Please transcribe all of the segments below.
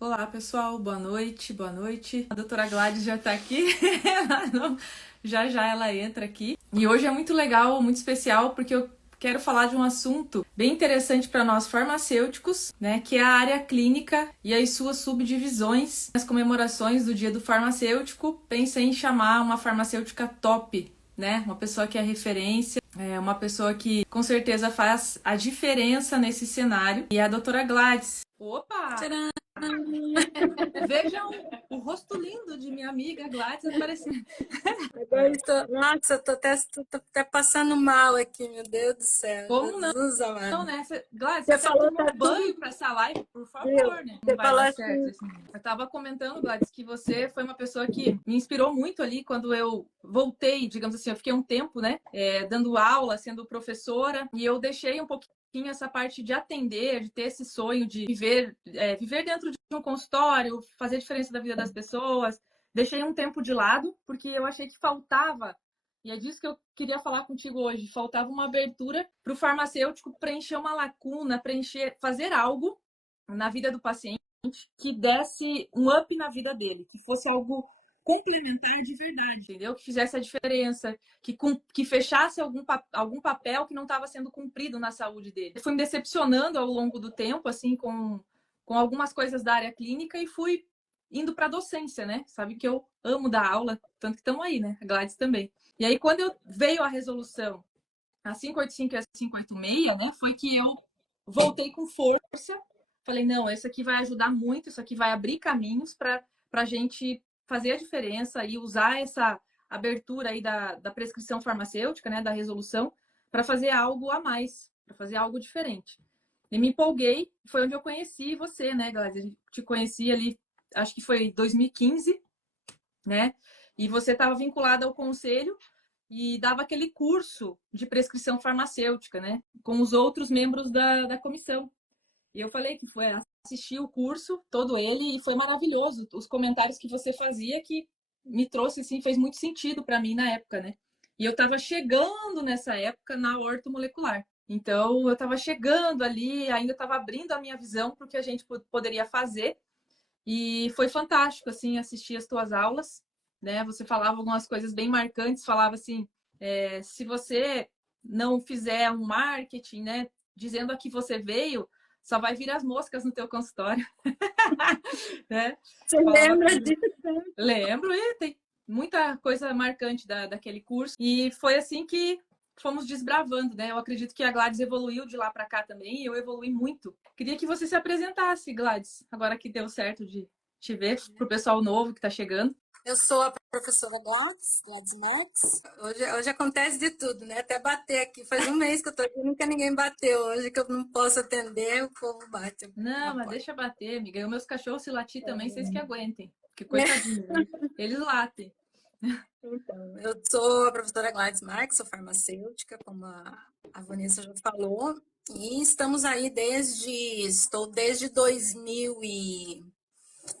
Olá, pessoal, boa noite, boa noite. A doutora Gladys já tá aqui, já já ela entra aqui. E hoje é muito legal, muito especial, porque eu quero falar de um assunto bem interessante para nós farmacêuticos, né, que é a área clínica e as suas subdivisões. As comemorações do Dia do Farmacêutico, pensei em chamar uma farmacêutica top, né, uma pessoa que é referência, uma pessoa que com certeza faz a diferença nesse cenário, e é a doutora Gladys. Opa! Tcharam! Vejam o rosto lindo de minha amiga Gladys aparecendo. Agora nossa, tô até passando mal aqui, meu Deus do céu. Como Jesus não, amado. né? Gladys, você Você até falou, tomou tá tudo, banho para essa live, por viu? favor, né? Não Você vai falou dar certo assim, assim. Eu tava comentando, Gladys, que você foi uma pessoa que me inspirou muito ali quando eu voltei, digamos assim, eu fiquei um tempo, né, dando aula, sendo professora, e eu deixei um pouquinho essa parte de atender, de ter esse sonho de viver dentro de um consultório, fazer a diferença da vida das pessoas. Deixei um tempo de lado, porque eu achei que faltava, e é disso que eu queria falar contigo hoje, faltava uma abertura para o farmacêutico preencher uma lacuna, fazer algo na vida do paciente que desse um up na vida dele, que fosse algo complementar de verdade, entendeu? Que fizesse a diferença, que fechasse algum papel que não estava sendo cumprido na saúde dele. Eu fui me decepcionando ao longo do tempo, assim, com algumas coisas da área clínica e fui indo para a docência, né? Sabe que eu amo dar aula, tanto que estamos aí, né? A Gladys também. E aí, quando veio a resolução, a 585 e a 586, né? Foi que eu voltei com força. Falei, não, isso aqui vai ajudar muito, isso aqui vai abrir caminhos para a gente fazer a diferença e usar essa abertura aí da prescrição farmacêutica, né? Da resolução, para fazer algo a mais, para fazer algo diferente. E me empolguei, foi onde eu conheci você, né, Gladys? Eu te conheci ali, acho que foi 2015, né? E você estava vinculada ao conselho e dava aquele curso de prescrição farmacêutica, né? Com os outros membros da comissão. E eu falei que foi assistir o curso, todo ele, e foi maravilhoso. Os comentários que você fazia que me trouxe, assim, fez muito sentido para mim na época, né? E eu estava chegando nessa época na ortomolecular. Então, eu estava chegando ali, ainda estava abrindo a minha visão para o que a gente poderia fazer. E foi fantástico, assim, assistir as tuas aulas, né? Você falava algumas coisas bem marcantes, falava assim, se você não fizer um marketing, né, dizendo a que você veio, só vai vir as moscas no teu consultório, né? você Falava lembra comigo. disso? Lembro, e tem muita coisa marcante daquele curso. E foi assim que fomos desbravando, né? Eu acredito que a Gladys evoluiu de lá para cá também, e eu evolui muito. Queria que você se apresentasse, Gladys, agora que deu certo de te ver, para o pessoal novo que está chegando. Eu sou a professora Gladys Max. Hoje acontece de tudo, né? Até bater aqui. Faz um mês que eu tô aqui, nunca ninguém bateu. Hoje que eu não posso atender, o povo bate Não, na mas porta. deixa bater, amiga. E os meus cachorros se latir também, vocês que aguentem. Porque coitadinhos, né? Eles latem. Então, eu sou a professora Gladys Marques, sou farmacêutica, como a Vanessa já falou, e estamos aí estou desde 2000 e,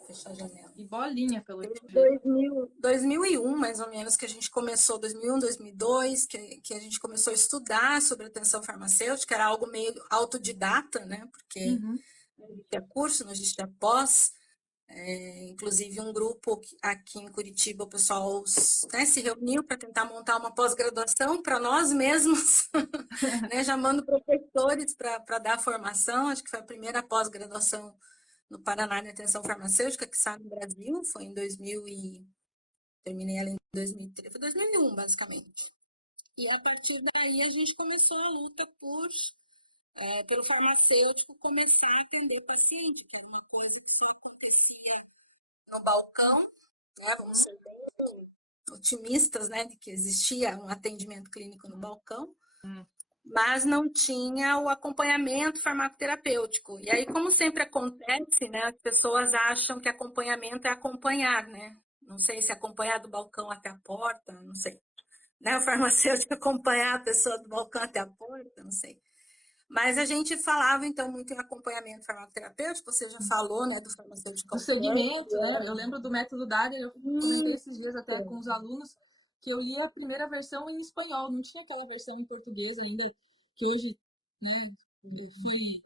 fechar a janela, E bolinha, pelo desde jeito. 2001, mais ou menos, que a gente começou, 2001, 2002, que a gente começou a estudar sobre atenção farmacêutica, era algo meio autodidata, né, porque Uhum. não existia curso, não existia pós. Inclusive, um grupo aqui em Curitiba, o pessoal, né, se reuniu para tentar montar uma pós-graduação para nós mesmos, né, chamando professores para dar formação. Acho que foi a primeira pós-graduação no Paraná de atenção farmacêutica que saiu no Brasil, foi em 2000 e terminei ela em 2003, foi 2001, basicamente. E a partir daí a gente começou a luta pelo farmacêutico começar a atender paciente, que era uma coisa que só acontecia no balcão, né? Vamos ser bem otimistas, né, de que existia um atendimento clínico no balcão, Hum. mas não tinha o acompanhamento farmacoterapêutico. E aí, como sempre acontece, né, as pessoas acham que acompanhamento é acompanhar, né? Não sei se acompanhar do balcão até a porta, não sei. Né? O farmacêutico acompanhar a pessoa do balcão até a porta, não sei. Mas a gente falava, então, muito em acompanhamento farmacoterapêutico, você já falou, né, do farmacêutico Do ao plano. segmento, né? Eu lembro do método Dagger, eu comentei esses dias até com os alunos que eu lia a primeira versão em espanhol, não tinha aquela versão em português ainda, que hoje, né, enfim,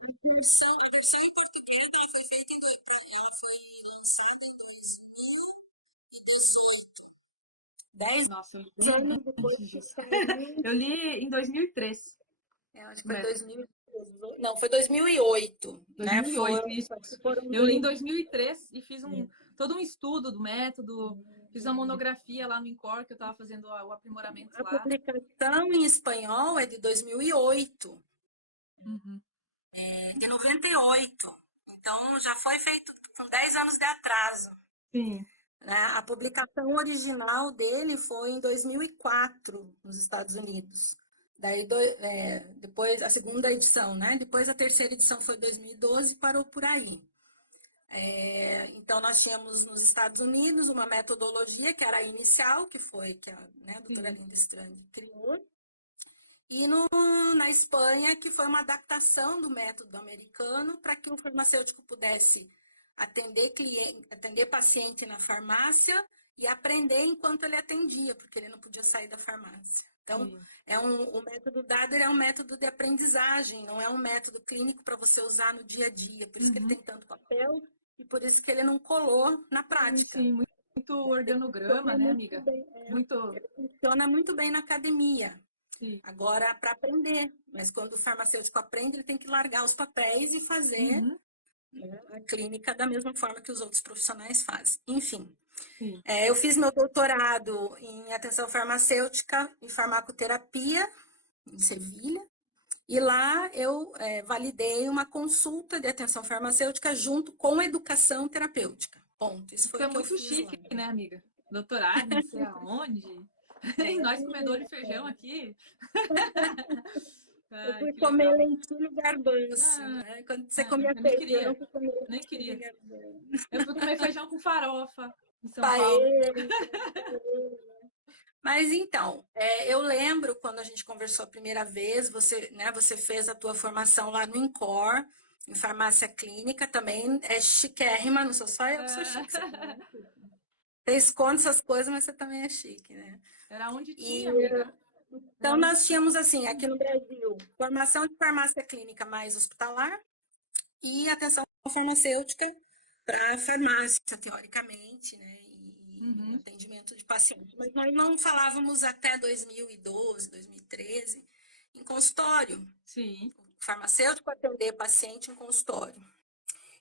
10 Nossa, eu li anos depois que antes. saiu. Eu li em 2003, Eu acho que o foi método. 2018. Não, foi 2008, né? 2008, isso. Foram Eu li em dois. 2003 e fiz todo um estudo do método, fiz uma monografia lá no INCOR, que eu estava fazendo o aprimoramento A lá. publicação em espanhol é de 2008, Uhum. de 98. Então, já foi feito com 10 anos de atraso. Sim. Né? A publicação original dele foi em 2004, nos Estados Unidos. Daí, depois, a segunda edição, né? Depois, a terceira edição foi em 2012 e parou por aí. Então, nós tínhamos nos Estados Unidos uma metodologia que era a inicial, que foi que a doutora Sim. Linda Strand criou, e na Espanha, que foi uma adaptação do método americano para que o farmacêutico pudesse atender cliente, atender paciente na farmácia e aprender enquanto ele atendia, porque ele não podia sair da farmácia. Então, Sim. o método dado é um método de aprendizagem, não é um método clínico para você usar no dia a dia. Por isso que ele Uhum. tem tanto papel e por isso que ele não colou na Sim, prática. sim. Muito Ele organograma, funciona né, muito amiga? bem, Muito. ele funciona muito bem na academia. Sim. Agora, para aprender, mas quando o farmacêutico aprende, ele tem que largar os papéis e fazer, Uhum. né, a clínica da mesma forma que os outros profissionais fazem. Enfim, Sim. eu fiz meu doutorado em atenção farmacêutica e farmacoterapia em Sevilha, e lá eu validei uma consulta de atenção farmacêutica junto com educação terapêutica. Ponto. Isso Isso foi é o que eu muito fiz lá. chique, né, amiga? Doutorado, não sei aonde. E nós comedor de feijão aqui. Eu Ai, fui que comer legal. lentilha e garbanço, Ah, né? Quando você comia eu nem feijão, eu queria. fui comer Nem lentilha e queria. garbanço. Eu fui comer feijão com farofa em São Paulo. Paella. Mas então, eu lembro quando a gente conversou a primeira vez, você fez a tua formação lá no INCOR, em farmácia clínica, também é chiquérrima, não sou só eu que sou chique, você também é chique. Você esconde essas coisas, mas você também é chique, né? Era onde E tinha, amiga. Era então onde nós tínhamos assim, aqui no Brasil, formação de farmácia clínica mais hospitalar e atenção farmacêutica para farmácia, teoricamente, né? E Uhum. atendimento de paciente. Mas nós não falávamos até 2012, 2013 em consultório. Sim. O farmacêutico atender paciente em consultório.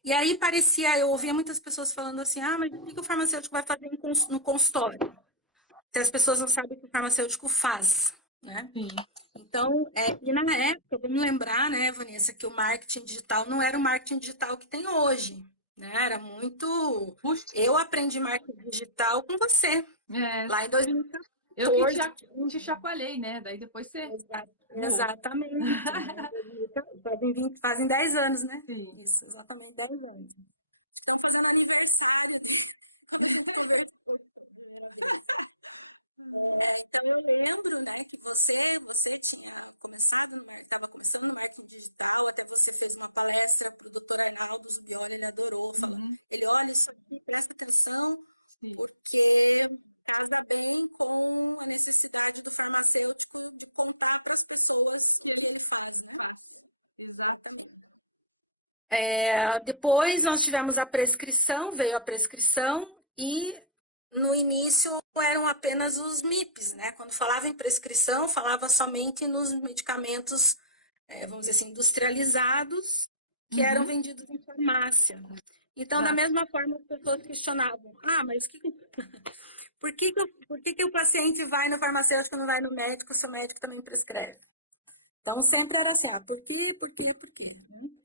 E aí parecia, eu ouvia muitas pessoas falando assim, mas o que o farmacêutico vai fazer no consultório? Se as pessoas não sabem o que o farmacêutico faz, né? Sim. Então, e na época, vamos lembrar, né, Vanessa, que o marketing digital não era o marketing digital que tem hoje, né? Era muito. Puxa, Eu aprendi marketing digital com você, é, lá em eu que 2014. te chacoalhei, né? Daí depois você voou. Exatamente, né? Fazem 10 anos, né? Sim. Isso, exatamente 10 anos. Estamos fazendo um aniversário. Quando a gente conversou. Então, eu lembro, né, que você tinha começado, estava começando no marketing digital, até você fez uma palestra para o doutor Arnaldo Zubioli, ele adorou, falou, ele, olha, isso aqui, presta atenção, porque casa bem com a necessidade do farmacêutico de contar para as pessoas o que ele faz, né? Exatamente. Depois nós tivemos a prescrição, veio a prescrição e no início eram apenas os MIPs, né? Quando falava em prescrição, falava somente nos medicamentos, vamos dizer assim, industrializados, que eram vendidos em farmácia. Então, da mesma forma, as pessoas questionavam, mas por que o paciente vai no farmacêutico e não vai no médico, se o médico também prescreve? Então, sempre era assim, por quê, por quê, por quê?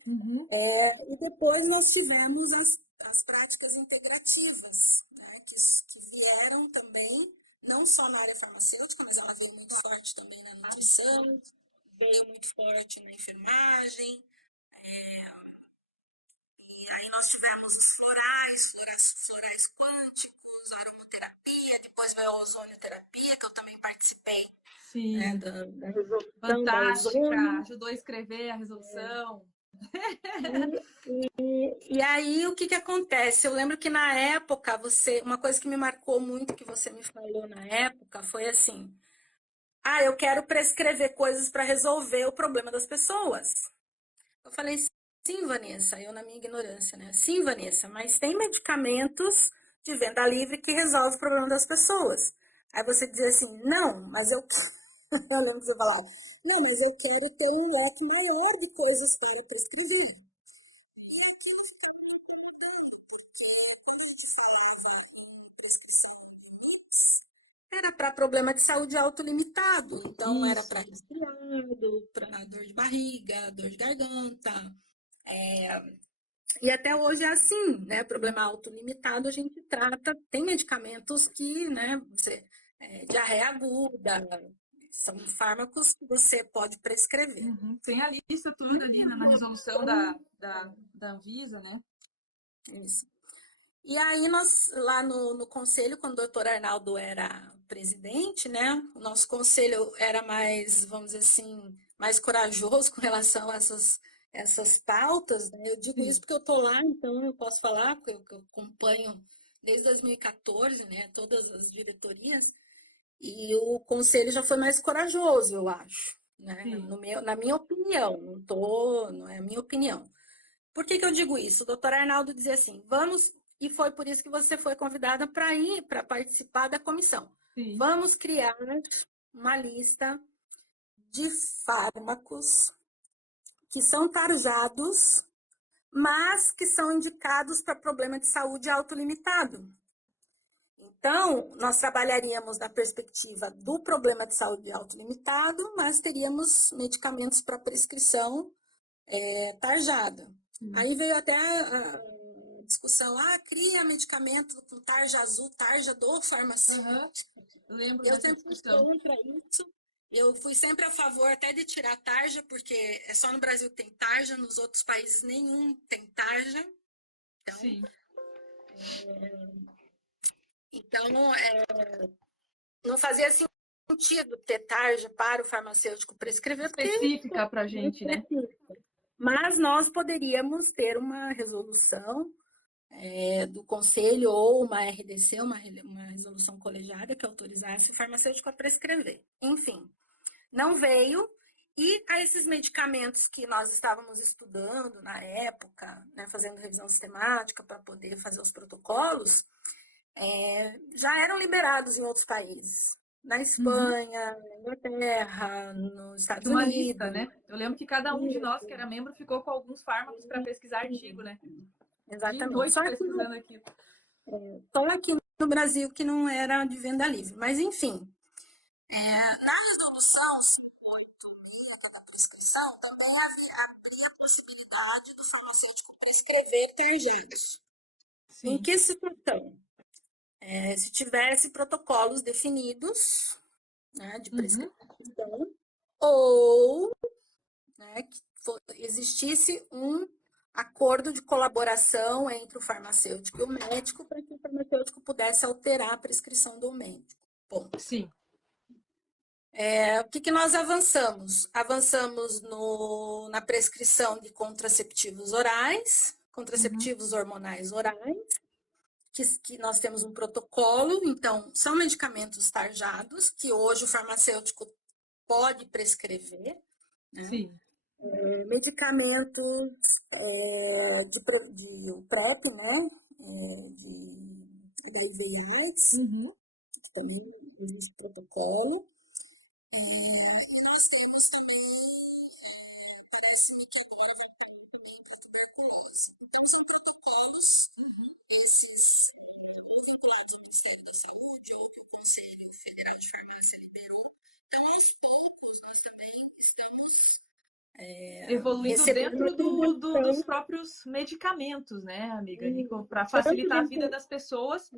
Uhum. E depois nós tivemos as práticas integrativas, né, que vieram também, não só na área farmacêutica, mas ela veio muito forte também na nutrição, veio muito forte na enfermagem. Aí nós tivemos os florais quânticos, aromoterapia, depois veio a ozonioterapia, que eu também participei, né, Sim. da resolução da Fantástica. ozônio. Ajudou a escrever a resolução. E aí, o que acontece? Eu lembro que na época, uma coisa que me marcou muito que você me falou na época foi assim: eu quero prescrever coisas para resolver o problema das pessoas. Eu falei, sim, Vanessa, eu na minha ignorância, né? Sim, Vanessa, mas tem medicamentos de venda livre que resolvem o problema das pessoas. Aí você dizia assim, não, mas eu... eu lembro que você falava, não, mas eu quero ter um leque maior de coisas para prescrever. Era para problema de saúde autolimitado, então era Isso. para resfriado, para dor de barriga, dor de garganta. E até hoje é assim, né? Problema autolimitado a gente trata, tem medicamentos que, né, diarreia aguda, são fármacos que você pode prescrever. Uhum. Tem a lista toda ali na resolução da Anvisa, né? Isso. E aí nós, lá no conselho, quando o doutor Arnaldo era presidente, né? O nosso conselho era mais, vamos dizer assim, mais corajoso com relação a essas pautas, né? Eu digo Sim. isso porque eu estou lá, então eu posso falar, porque eu acompanho desde 2014, né? Todas as diretorias, e o conselho já foi mais corajoso, eu acho, né? Sim. Na minha opinião, não é a minha opinião. Por que eu digo isso? O doutor Arnaldo dizia assim: vamos, e foi por isso que você foi convidada para ir, para participar da comissão. Sim. Vamos criar uma lista de fármacos que são tarjados, mas que são indicados para problema de saúde autolimitado. Então, nós trabalharíamos na perspectiva do problema de saúde autolimitado, mas teríamos medicamentos para prescrição tarjada. Aí veio até a discussão, cria medicamento com tarja azul, tarja do farmacêutico. Eu lembro Eu dessa sempre fui discussão. contra isso. Eu fui sempre a favor até de tirar tarja, porque é só no Brasil que tem tarja, nos outros países nenhum tem tarja. Então, Sim. Não fazia sentido ter tarja para o farmacêutico prescrever, porque Específica pra não gente, né? precisa. Mas nós poderíamos ter uma resolução do conselho ou uma RDC, uma resolução colegiada que autorizasse o farmacêutico a prescrever. Enfim, não veio. E a esses medicamentos que nós estávamos estudando na época, né, fazendo revisão sistemática para poder fazer os protocolos, já eram liberados em outros países. Na Uhum. Espanha, na Inglaterra, nos Estados Tinha uma lista, Unidos. né? Eu lembro que cada um de nós que era membro ficou com alguns fármacos para pesquisar artigo, né? Dia e Exatamente. noite pesquisando aquilo. Só aqui no Brasil que não era de venda livre. Mas, enfim, resolução 58 da prescrição também abria a possibilidade do farmacêutico prescrever tarjados. Em Sim. que situação? Se tivesse protocolos definidos, né, de Uhum. prescrição, ou, né, que existisse um acordo de colaboração entre o farmacêutico e o médico para que o farmacêutico pudesse alterar a prescrição do médico. Ponto. Sim. O que nós avançamos? Avançamos na prescrição de contraceptivos orais, Uhum. contraceptivos hormonais orais, que nós temos um protocolo, então são medicamentos tarjados, que hoje o farmacêutico pode prescrever, né? Sim. Medicamentos de PrEP, né? De HIV e AIDS, Uhum. que também existe protocolo. E nós temos também, parece-me que agora vai parar também para tuberculose. Então, são protocolos, esses ou vinculados ao Ministério da Saúde ou que o Conselho Federal de Farmácia liberou. Então, aos poucos, nós também estamos Evoluindo recebendo dentro dos atribuição. próprios medicamentos, né, amiga Nico? Para Tanto facilitar a vida dentro. das pessoas,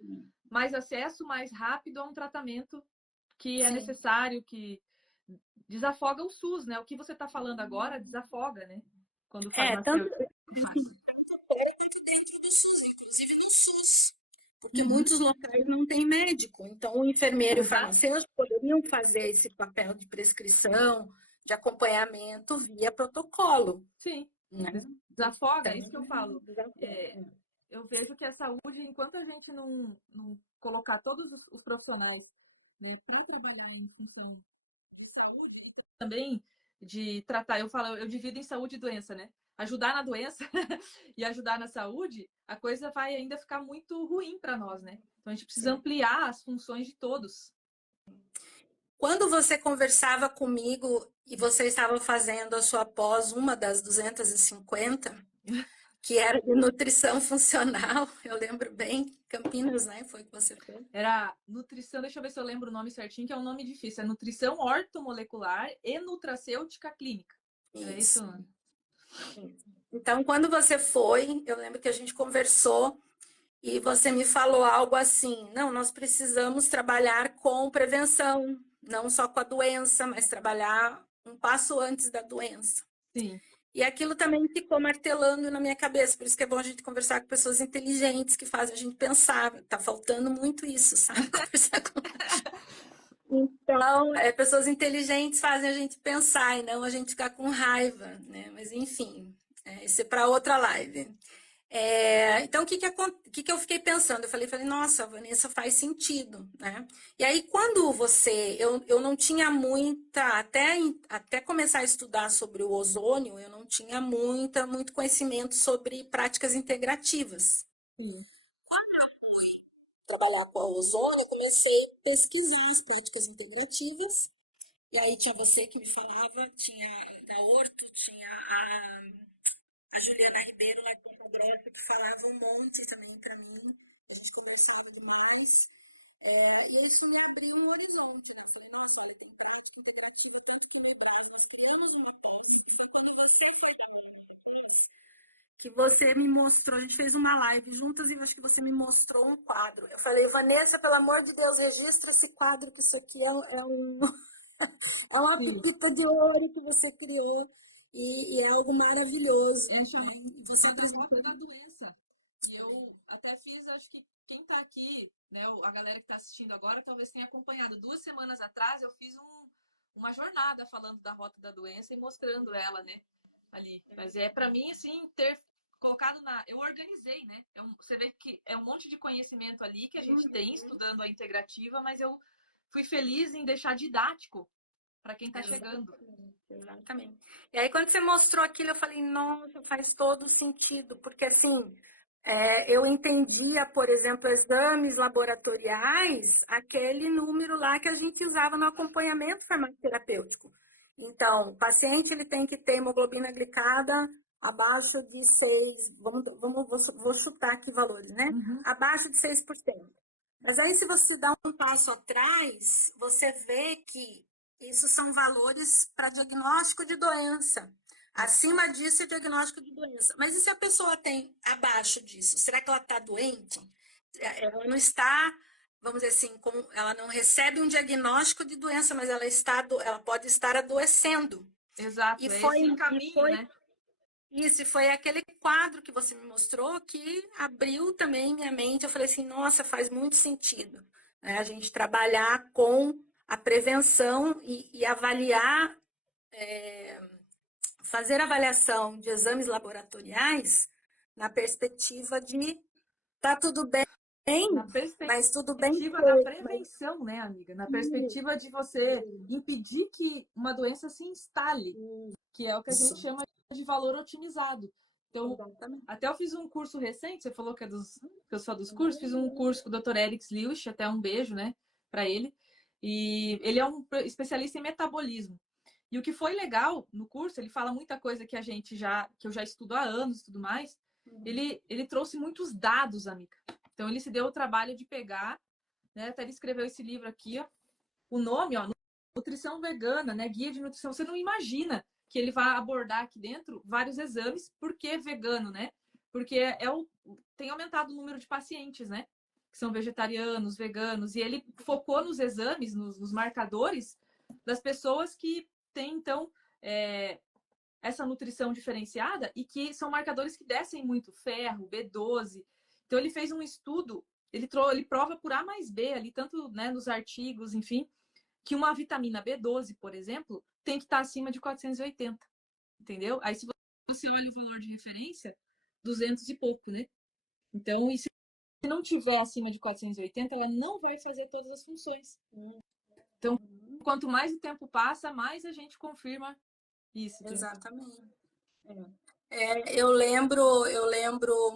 mais acesso mais rápido a um tratamento que é Sim. necessário, que desafoga o SUS, né? O que você está falando agora desafoga, né? Quando o Tanto farmacêutico faz. inclusive no SUS, porque Uhum. muitos locais não têm médico. Então, o enfermeiro e o Exato. farmacêutico poderiam fazer esse papel de prescrição, de acompanhamento via protocolo, Sim. né? Desafoga, é isso Então, que eu falo. É, eu vejo que a saúde, enquanto a gente não colocar todos os profissionais, né, para trabalhar em função de saúde e também de tratar, eu falo, eu divido em saúde e doença, né? Ajudar na doença e ajudar na saúde, a coisa vai ainda ficar muito ruim para nós, né? Então a gente precisa sim. ampliar as funções de todos. Quando você conversava comigo e você estava fazendo a sua pós, uma das 250, que era de nutrição funcional, eu lembro bem, Campinas, né? Foi que você fez. Era nutrição, deixa eu ver se eu lembro o nome certinho, que é um nome difícil. É nutrição ortomolecular e nutracêutica clínica. É isso? Então, quando você foi, eu lembro que a gente conversou e você me falou algo assim: não, nós precisamos trabalhar com prevenção, não só com a doença, mas trabalhar um passo antes da doença. Sim. E aquilo também ficou martelando na minha cabeça, por isso que é bom a gente conversar com pessoas inteligentes que fazem a gente pensar. Tá faltando muito isso, sabe? Conversar com... Então, pessoas inteligentes fazem a gente pensar e não a gente ficar com raiva, né? Mas enfim, isso é para outra live. Então, o que eu fiquei pensando? Eu falei, nossa, Vanessa, faz sentido, né? E aí, quando eu não tinha muita, até começar a estudar sobre o ozônio, eu não tinha muito conhecimento sobre práticas integrativas. Trabalhar com o ozônio, eu comecei a pesquisar as práticas integrativas, e aí tinha você que me falava, tinha da Horto, tinha a Juliana Ribeiro lá de Ponta Grossa, que falava um monte também para mim. A gente conversava demais. E isso me abriu um horizonte. Né? Eu falei, nossa, olha, tem prática integrativa, tanto que no Brasil nós criamos uma peça, que foi quando você foi que você me mostrou, a gente fez uma live juntas e eu acho que você me mostrou um quadro. Eu falei, Vanessa, pelo amor de Deus, registra esse quadro, que isso aqui é uma pepita de ouro que você criou. E é algo maravilhoso. É chamada Rota da Doença. E eu até fiz, acho que quem está aqui, né, a galera que está assistindo agora, talvez tenha acompanhado. 2 semanas atrás eu fiz uma jornada falando da Rota da Doença e mostrando ela, né, ali. Mas para mim, assim, ter colocado eu organizei, né? Você vê que é um monte de conhecimento ali que a gente tem estudando a integrativa, mas eu fui feliz em deixar didático para quem está chegando. Exatamente. E aí, quando você mostrou aquilo, eu falei, nossa, faz todo sentido, porque assim, eu entendia, por exemplo, exames laboratoriais, aquele número lá que a gente usava no acompanhamento farmacoterapêutico. Então, o paciente ele tem que ter hemoglobina glicada abaixo de 6, vou chutar aqui valores, né? Abaixo de 6%. Mas aí, se você dá um passo atrás, você vê que isso são valores para diagnóstico de doença. Acima disso é diagnóstico de doença. Mas e se a pessoa tem abaixo disso? Será que ela está doente? Ela não está, vamos dizer assim, ela não recebe um diagnóstico de doença, mas ela pode estar adoecendo. Exato, esse caminho, né? Isso, e foi aquele quadro que você me mostrou que abriu também minha mente. Eu falei assim, nossa, faz muito sentido, né? A gente trabalhar com a prevenção e avaliar, fazer avaliação de exames laboratoriais na perspectiva de tá tudo bem, mas tudo bem. Na perspectiva da prevenção, né, amiga? Na perspectiva de você impedir que uma doença se instale, que é o que a gente chama de valor otimizado. Então, até eu fiz um curso recente, você falou que que eu sou dos cursos, fiz um curso com o Dr. Eric Lewis, até um beijo, né, para ele. E ele é um especialista em metabolismo. E o que foi legal no curso, ele fala muita coisa que que eu já estudo há anos e tudo mais. Ele trouxe muitos dados, amiga. Então ele se deu o trabalho de pegar, né, até ele escreveu esse livro aqui, ó, o nome, ó, Nutrição Vegana, né, Guia de Nutrição. Você não imagina que ele vai abordar aqui dentro vários exames, por que vegano, né? Porque tem aumentado o número de pacientes, né? Que são vegetarianos, veganos, e ele focou nos exames, nos marcadores das pessoas que têm, então, essa nutrição diferenciada e que são marcadores que descem muito ferro, B12. Então, ele fez um estudo, ele prova por A mais B ali, tanto, né, nos artigos, enfim, que uma vitamina B12, por exemplo, tem que estar acima de 480, entendeu? Aí, se você olha o valor de referência, 200 e pouco, né? Então, e se não tiver acima de 480, ela não vai fazer todas as funções. Então, quanto mais o tempo passa, mais a gente confirma isso. Exatamente. Eu lembro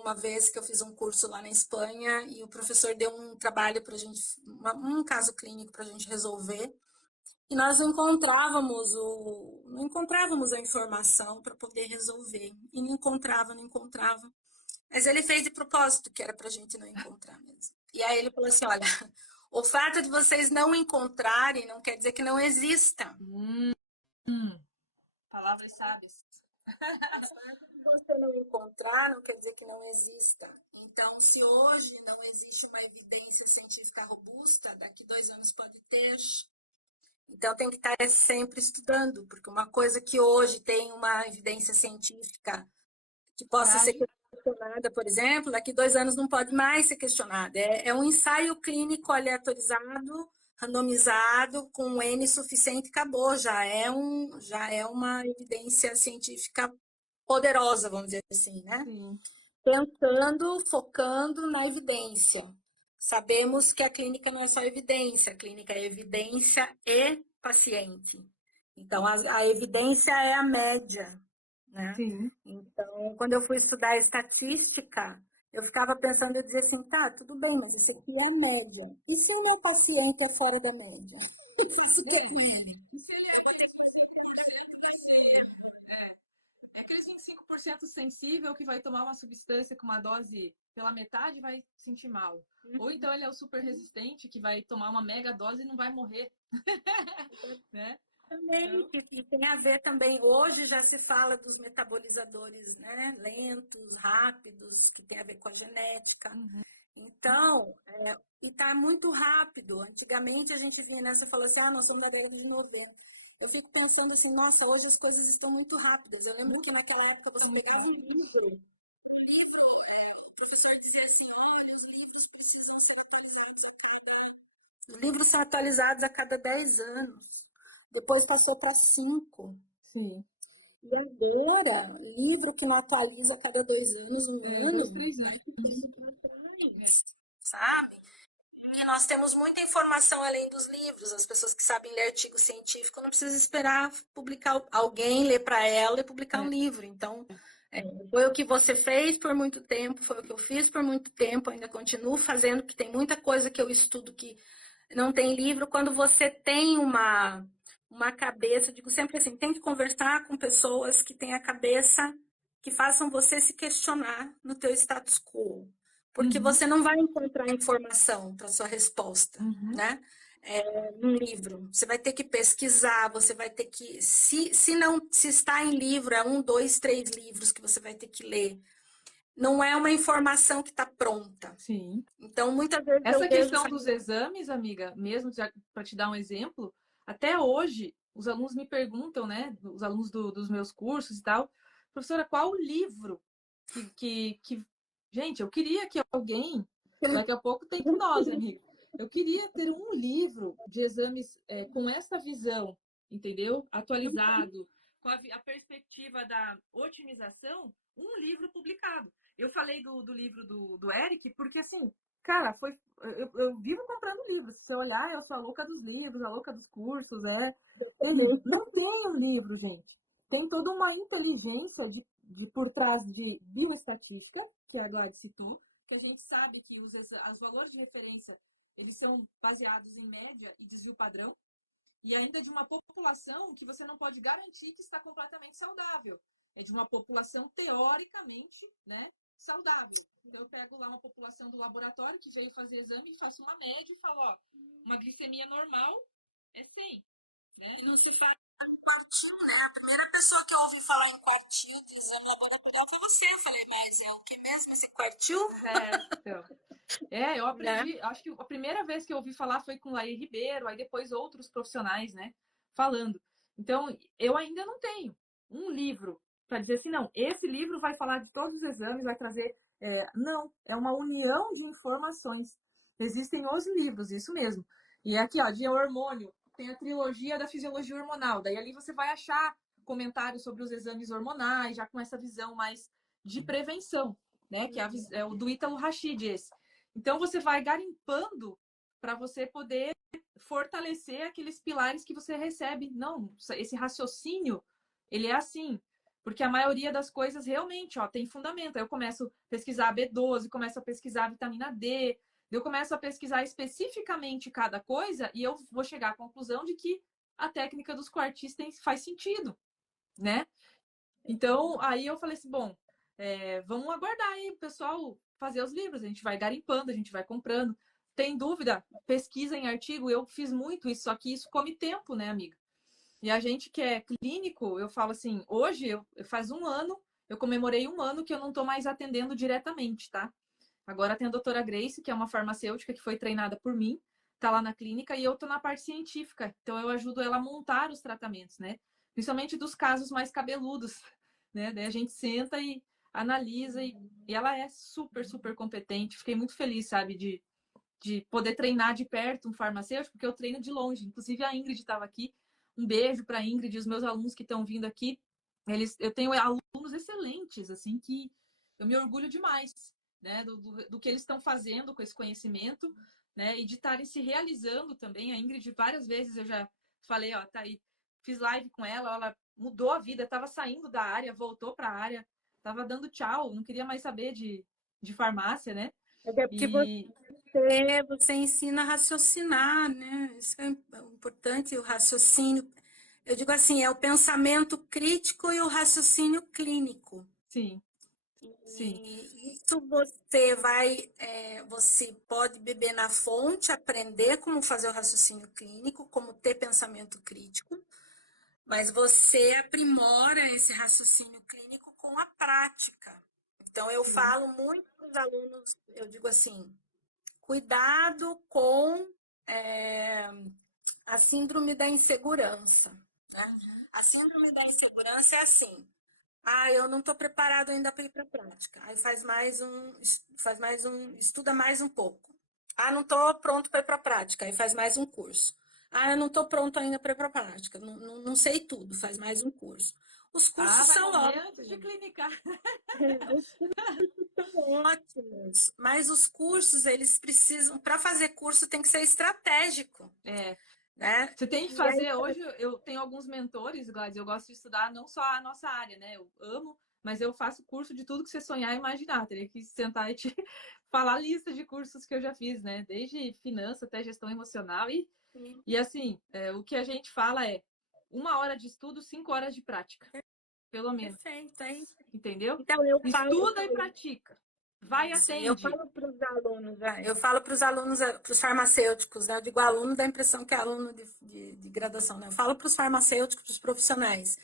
uma vez que eu fiz um curso lá na Espanha e o professor deu um trabalho para a gente, um caso clínico para a gente resolver. E nós não encontrávamos a informação para poder resolver. E não encontrava. Mas ele fez de propósito, que era para a gente não encontrar mesmo. E aí ele falou assim: olha, o fato de vocês não encontrarem não quer dizer que não exista. Palavras sábias. O fato de você não encontrar não quer dizer que não exista. Então, se hoje não existe uma evidência científica robusta, daqui 2 anos pode ter. Então, tem que estar sempre estudando, porque uma coisa que hoje tem uma evidência científica que possa ser questionada, por exemplo, daqui 2 anos não pode mais ser questionada. É um ensaio clínico aleatorizado, randomizado, com um N suficiente, acabou. Já é uma evidência científica poderosa, vamos dizer assim, né? Sim. Tentando, focando na evidência. Sabemos que a clínica não é só evidência, a clínica é evidência e paciente. Então, a evidência é a média, né? Sim. Então, quando eu fui estudar estatística, eu ficava pensando, eu dizia assim, tá, tudo bem, mas isso aqui é a média. E se o meu paciente é fora da média? Isso que é É aquele 25% sensível que vai tomar uma substância com uma dose pela metade e vai sentir mal. Ou então ele é o super resistente que vai tomar uma mega dose e não vai morrer. Né? também, que tem a ver também, hoje já se fala dos metabolizadores, né, lentos, rápidos, que tem a ver com a genética. Então, e está muito rápido. Antigamente a gente vinha nessa e falou assim, nós somos da década de 90. Eu fico pensando assim, nossa, hoje as coisas estão muito rápidas. Eu lembro que naquela época você pegava um livro, o professor dizia assim, olha, os livros precisam ser atualizados a cada... Os livros são atualizados a cada 10 anos. Depois passou para 5. Sim. E agora, livro que não atualiza a cada 2 anos, um ano, 2, 3 anos. vai ficando para trás, sabe? E nós temos muita informação além dos livros. As pessoas que sabem ler artigo científico não precisam esperar publicar alguém ler para ela e publicar um livro. Então, foi o que você fez por muito tempo, foi o que eu fiz por muito tempo, ainda continuo fazendo, porque tem muita coisa que eu estudo que não tem livro. Quando você tem uma cabeça, eu digo sempre assim, tem que conversar com pessoas que têm a cabeça, que façam você se questionar no teu status quo. Porque você não vai encontrar informação para sua resposta, né? Num livro. Você vai ter que pesquisar, você vai ter que... Se está em livro, é 1, 2, 3 livros que você vai ter que ler. Não é uma informação que está pronta. Sim. Então, muitas vezes essa questão dos exames, amiga, mesmo para te dar um exemplo, até hoje os alunos me perguntam, né? Os alunos dos meus cursos e tal, professora, qual o livro que... Gente, eu queria que alguém, daqui a pouco tem nós, amigo. Eu queria ter um livro de exames com essa visão, entendeu? Atualizado, com a perspectiva da otimização, um livro publicado. Eu falei do livro do Eric, porque assim, cara, eu vivo comprando livros. Se você olhar, eu sou a louca dos livros, a louca dos cursos, não tem um livro, gente. Tem toda uma inteligência de por trás de bioestatística, que a Gladys citou, que a gente sabe que os valores de referência, eles são baseados em média e desvio padrão, e ainda de uma população que você não pode garantir que está completamente saudável. É de uma população teoricamente, né, saudável. Então eu pego lá uma população do laboratório que veio fazer exame e faço uma média e falo, ó, uma glicemia normal é 100, né? E não se faz quartil, né? A primeira pessoa que eu ouvi falar em quartil de exame laboratorial foi você. Eu falei, mas é o que mesmo esse quartil? Então... eu aprendi, acho que a primeira vez que eu ouvi falar foi com Laí Ribeiro, aí depois outros profissionais, né, falando. Então, eu ainda não tenho um livro para dizer assim, não, esse livro vai falar de todos os exames, vai trazer... não, é uma união de informações. Existem os livros, isso mesmo. E aqui, ó, de hormônio, tem a trilogia da fisiologia hormonal, daí ali você vai achar comentários sobre os exames hormonais, já com essa visão mais de prevenção, né, que é o do Ítalo Rachid, esse. Então, você vai garimpando para você poder fortalecer aqueles pilares que você recebe. Não, esse raciocínio, ele é assim. Porque a maioria das coisas realmente, ó, tem fundamento. Aí eu começo a pesquisar B12, começo a pesquisar vitamina D, eu começo a pesquisar especificamente cada coisa e eu vou chegar à conclusão de que a técnica dos quartis faz sentido, né? Então, aí eu falei assim, bom, vamos aguardar aí o pessoal fazer os livros, a gente vai garimpando, a gente vai comprando. Tem dúvida? Pesquisa em artigo, eu fiz muito isso, só que isso come tempo, né, amiga? E a gente que é clínico, eu falo assim, hoje, faz um ano, eu comemorei um ano que eu não estou mais atendendo diretamente, tá? Agora tem a doutora Grace, que é uma farmacêutica que foi treinada por mim, tá lá na clínica, e eu tô na parte científica. Então eu ajudo ela a montar os tratamentos, né? Principalmente dos casos mais cabeludos, né? Daí a gente senta e analisa, e ela é super, super competente. Fiquei muito feliz, sabe, de poder treinar de perto um farmacêutico, porque eu treino de longe. Inclusive a Ingrid estava aqui. Um beijo para a Ingrid e os meus alunos que estão vindo aqui. Eu tenho alunos excelentes, assim, que eu me orgulho demais, né, do que eles estão fazendo com esse conhecimento, né, e de estarem se realizando também. A Ingrid, várias vezes eu já falei, ó, tá aí, fiz live com ela, ela mudou a vida, estava saindo da área, voltou para a área, estava dando tchau, não queria mais saber de farmácia, né? É porque E você ensina a raciocinar, né? Isso é importante, o raciocínio. Eu digo assim, é o pensamento crítico e o raciocínio clínico. sim, sim. E isso você pode beber na fonte, aprender como fazer o raciocínio clínico, como ter pensamento crítico, mas você aprimora esse raciocínio clínico com a prática. Então, eu falo muito para os alunos, eu digo assim, cuidado com é, a síndrome da insegurança. Né? A síndrome da insegurança é assim, eu não estou preparado ainda para ir para a prática. Aí estuda mais um pouco. Não estou pronto para ir para a prática. Aí faz mais um curso. Eu não estou pronto ainda para ir para a prática. Não, não, não sei tudo, faz mais um curso. Os cursos Vai são morrer antes de ótimos. clinicar. Os cursos são ótimos. Mas os cursos, eles precisam, para fazer curso, tem que ser estratégico. É, Né? você tem que E aí, fazer. Hoje eu tenho alguns mentores, Gladys, eu gosto de estudar não só a nossa área, né? Eu amo, mas eu faço curso de tudo que você sonhar e imaginar. Teria que sentar e te falar a lista de cursos que eu já fiz, né? Desde finança até gestão emocional. E assim, o que a gente fala é 1 hora de estudo, 5 horas de prática. Pelo menos. perfeito, hein? Entendeu? Então, eu falo. Estuda e pratica. Vai e Isso, e eu atende. falo para os alunos, eu falo para os alunos, para os farmacêuticos, né? Eu digo aluno, dá a impressão que é aluno de graduação, né? Eu falo para os farmacêuticos, para os profissionais,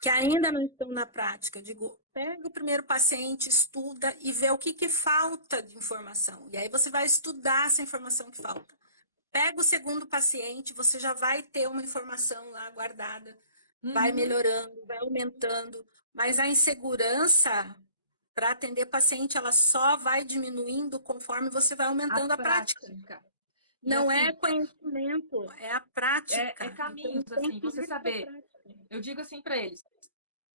que ainda não estão na prática. Eu digo, pega o primeiro paciente, estuda e vê o que falta de informação. E aí você vai estudar essa informação que falta. Pega o segundo paciente, você já vai ter uma informação lá guardada, vai Uhum. melhorando, vai aumentando, mas a insegurança para atender paciente, ela só vai diminuindo conforme você vai A aumentando a prática. prática. E Não é assim, conhecimento, é a é prática. Então, caminhos, tem assim, que você vir com a saber. prática. Eu digo assim para eles: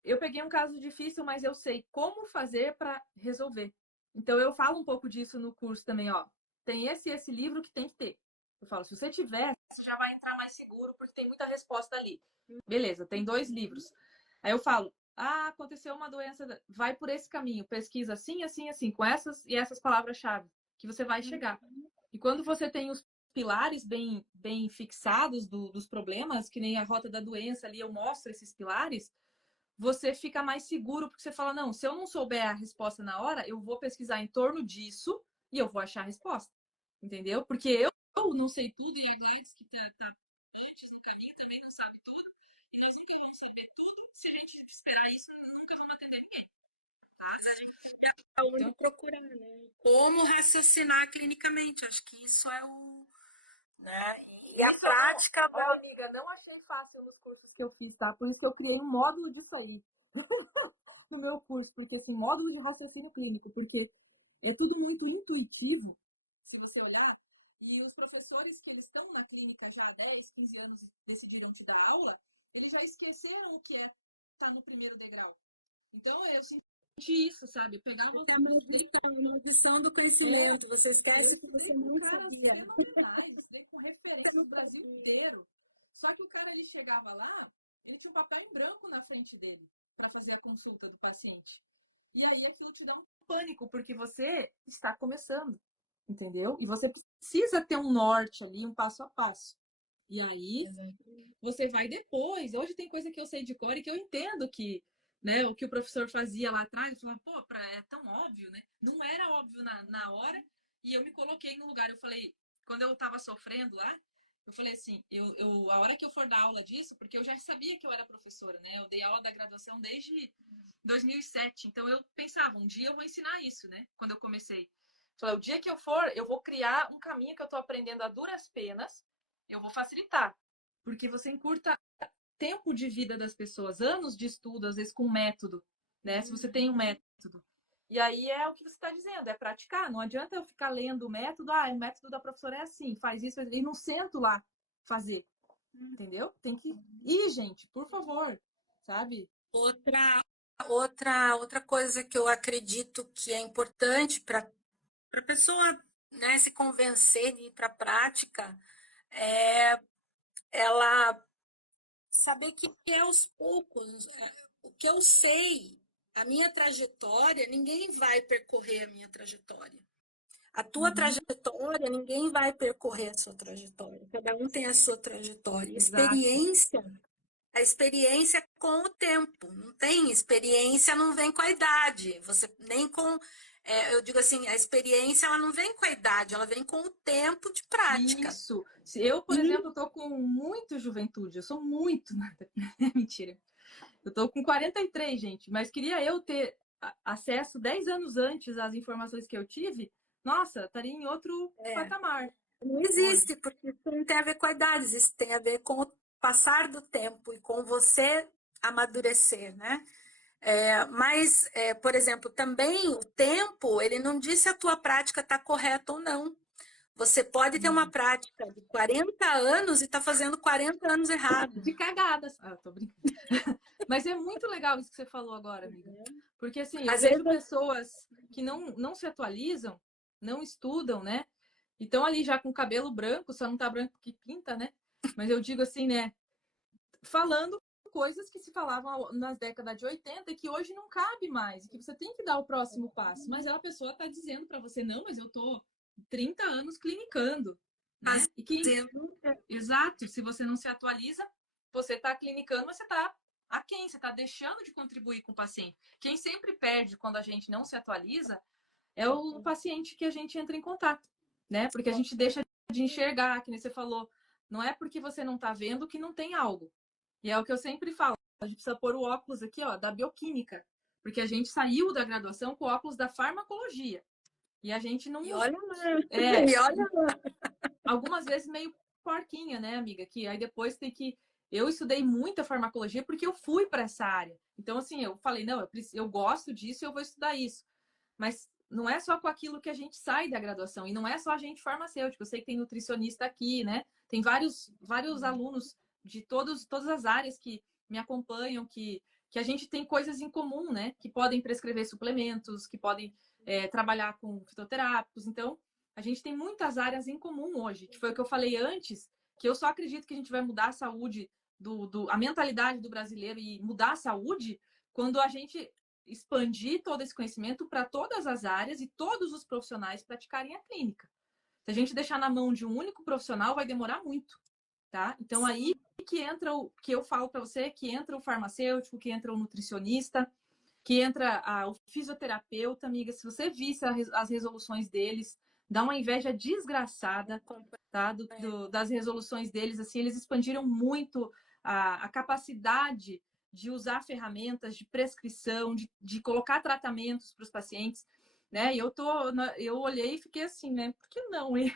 eu peguei um caso difícil, mas eu sei como fazer para resolver. Então eu falo um pouco disso no curso também, ó. Tem esse livro que tem que ter. Eu falo, se você tiver, você já vai entrar mais seguro, porque tem muita resposta ali. Beleza, tem 2 livros. Aí eu falo, aconteceu uma doença, vai por esse caminho, pesquisa assim, assim, assim, com essas e essas palavras-chave, que você vai chegar. E quando você tem os pilares bem fixados dos problemas, que nem a rota da doença ali, eu mostro esses pilares, você fica mais seguro, porque você fala, não, se eu não souber a resposta na hora, eu vou pesquisar em torno disso e eu vou achar a resposta. Entendeu? Porque eu não sei tudo e a Gladys, que tá antes no caminho, também não sabe tudo. E nós nunca vamos saber tudo. Se a gente esperar isso, nunca vamos atender ninguém. Onde Então, procurar, né? Como raciocinar clinicamente. Acho que isso é o. Né? E a prática. ó, amiga, não achei fácil nos cursos que eu fiz, tá? Por isso que eu criei um módulo disso aí no meu curso, porque assim, módulo de raciocínio clínico, porque é tudo muito intuitivo, se você olhar, e os professores que eles estão na clínica já há 10, 15 anos decidiram te dar aula, eles já esqueceram o que é estar no primeiro degrau. Então, eu senti isso, sabe? Eu pegava os É a estudei, maldição do conhecimento. Você eu esquece que estudei você com não caras sabia. fenomenais, estudei com referências do Brasil inteiro. Só que o cara, ele chegava lá, ele tinha um papel em branco na frente dele. para fazer a consulta do paciente. E aí aquilo te dá um pânico, porque você está começando, entendeu? E você precisa ter um norte ali, um passo a passo. E aí você vai depois. Hoje tem coisa que eu sei de cor e que eu entendo que, né, o que o professor fazia lá atrás, eu falava, pô, é tão óbvio, né? Não era óbvio na hora, e eu me coloquei no lugar. Eu falei, quando eu tava sofrendo lá, eu falei assim, a hora que eu for dar aula disso, porque eu já sabia que eu era professora, né? Eu dei aula da graduação desde 2007, então eu pensava, um dia eu vou ensinar isso, né? Quando eu comecei. Falei, o dia que eu for, eu vou criar um caminho que eu tô aprendendo a duras penas, eu vou facilitar, porque você encurta tempo de vida das pessoas, anos de estudo, às vezes com método, né? Se você tem um método. E aí é o que você está dizendo, é praticar. Não adianta eu ficar lendo o método, o método da professora é assim, faz isso, e não sento lá fazer, entendeu? Tem que ir, gente, por favor, sabe? Outra coisa que eu acredito que é importante para a pessoa, né, se convencer de ir para a prática é ela saber que é aos poucos. O que eu sei, a minha trajetória, ninguém vai percorrer a minha trajetória. A tua trajetória, ninguém vai percorrer a sua trajetória. Cada um tem a sua trajetória. Exato. A experiência é com o tempo. Não tem experiência, não vem com a idade. Você nem com, eu digo assim, a experiência ela não vem com a idade, ela vem com o tempo de prática. Isso. Eu, por E exemplo, tô com muito juventude, eu sou muito nada. Mentira. Eu tô com 43, gente, mas queria eu ter acesso 10 anos antes às informações que eu tive. Nossa, estaria em outro patamar não hoje. existe, porque isso não tem a ver com a idade, isso tem a ver com o passar do tempo e com você amadurecer, né? Mas, por exemplo, também o tempo, ele não diz se a tua prática está correta ou não. Você pode ter uma prática de 40 anos e estar fazendo 40 anos errado. De cagadas. Ah, tô brincando. Mas é muito legal isso que você falou agora, amiga. Porque assim, eu Às vezes, vejo pessoas que não se atualizam, não estudam, né? E estão ali já com o cabelo branco, só não tá branco que pinta, né? Mas eu digo assim, né? Falando coisas que se falavam nas décadas de 80 e que hoje não cabe mais, e que você tem que dar o próximo passo. Mas a pessoa está dizendo para você, não, mas eu tô 30 anos clinicando, né? E que, fazendo, exato, se você não se atualiza, você está clinicando, mas você está aquém, você está deixando de contribuir com o paciente. Quem sempre perde quando a gente não se atualiza é o paciente que a gente entra em contato, né? Porque a gente deixa de enxergar, que nem você falou. Não é porque você não está vendo que não tem algo. E é o que eu sempre falo. A gente precisa pôr o óculos aqui, ó, da bioquímica. Porque a gente saiu da graduação com o óculos da farmacologia. E a gente não. e olha lá, É, e olha lá. algumas vezes meio porquinha, né, amiga? Que aí depois tem que. Eu estudei muita farmacologia porque eu fui para essa área. Então, assim, eu falei, não, eu gosto disso e eu vou estudar isso. Mas não é só com aquilo que a gente sai da graduação. E não é só a gente farmacêutico. Eu sei que tem nutricionista aqui, né? Tem vários alunos de todas as áreas que me acompanham, que a gente tem coisas em comum, né? Que podem prescrever suplementos, que podem trabalhar com fitoterápicos. Então, a gente tem muitas áreas em comum hoje, que foi o que eu falei antes, que eu só acredito que a gente vai mudar a saúde, a mentalidade do brasileiro e mudar a saúde quando a gente expandir todo esse conhecimento para todas as áreas e todos os profissionais praticarem a clínica. Se a gente deixar na mão de um único profissional, vai demorar muito, tá? Então aí que entra o que eu falo para você, que entra o farmacêutico, que entra o nutricionista, que entra o fisioterapeuta, amiga. Se você visse as resoluções deles, dá uma inveja desgraçada, tá? Das resoluções deles, assim, eles expandiram muito a capacidade de usar ferramentas de prescrição, de colocar tratamentos para os pacientes, né? E eu olhei e fiquei assim, né? Por que não eu,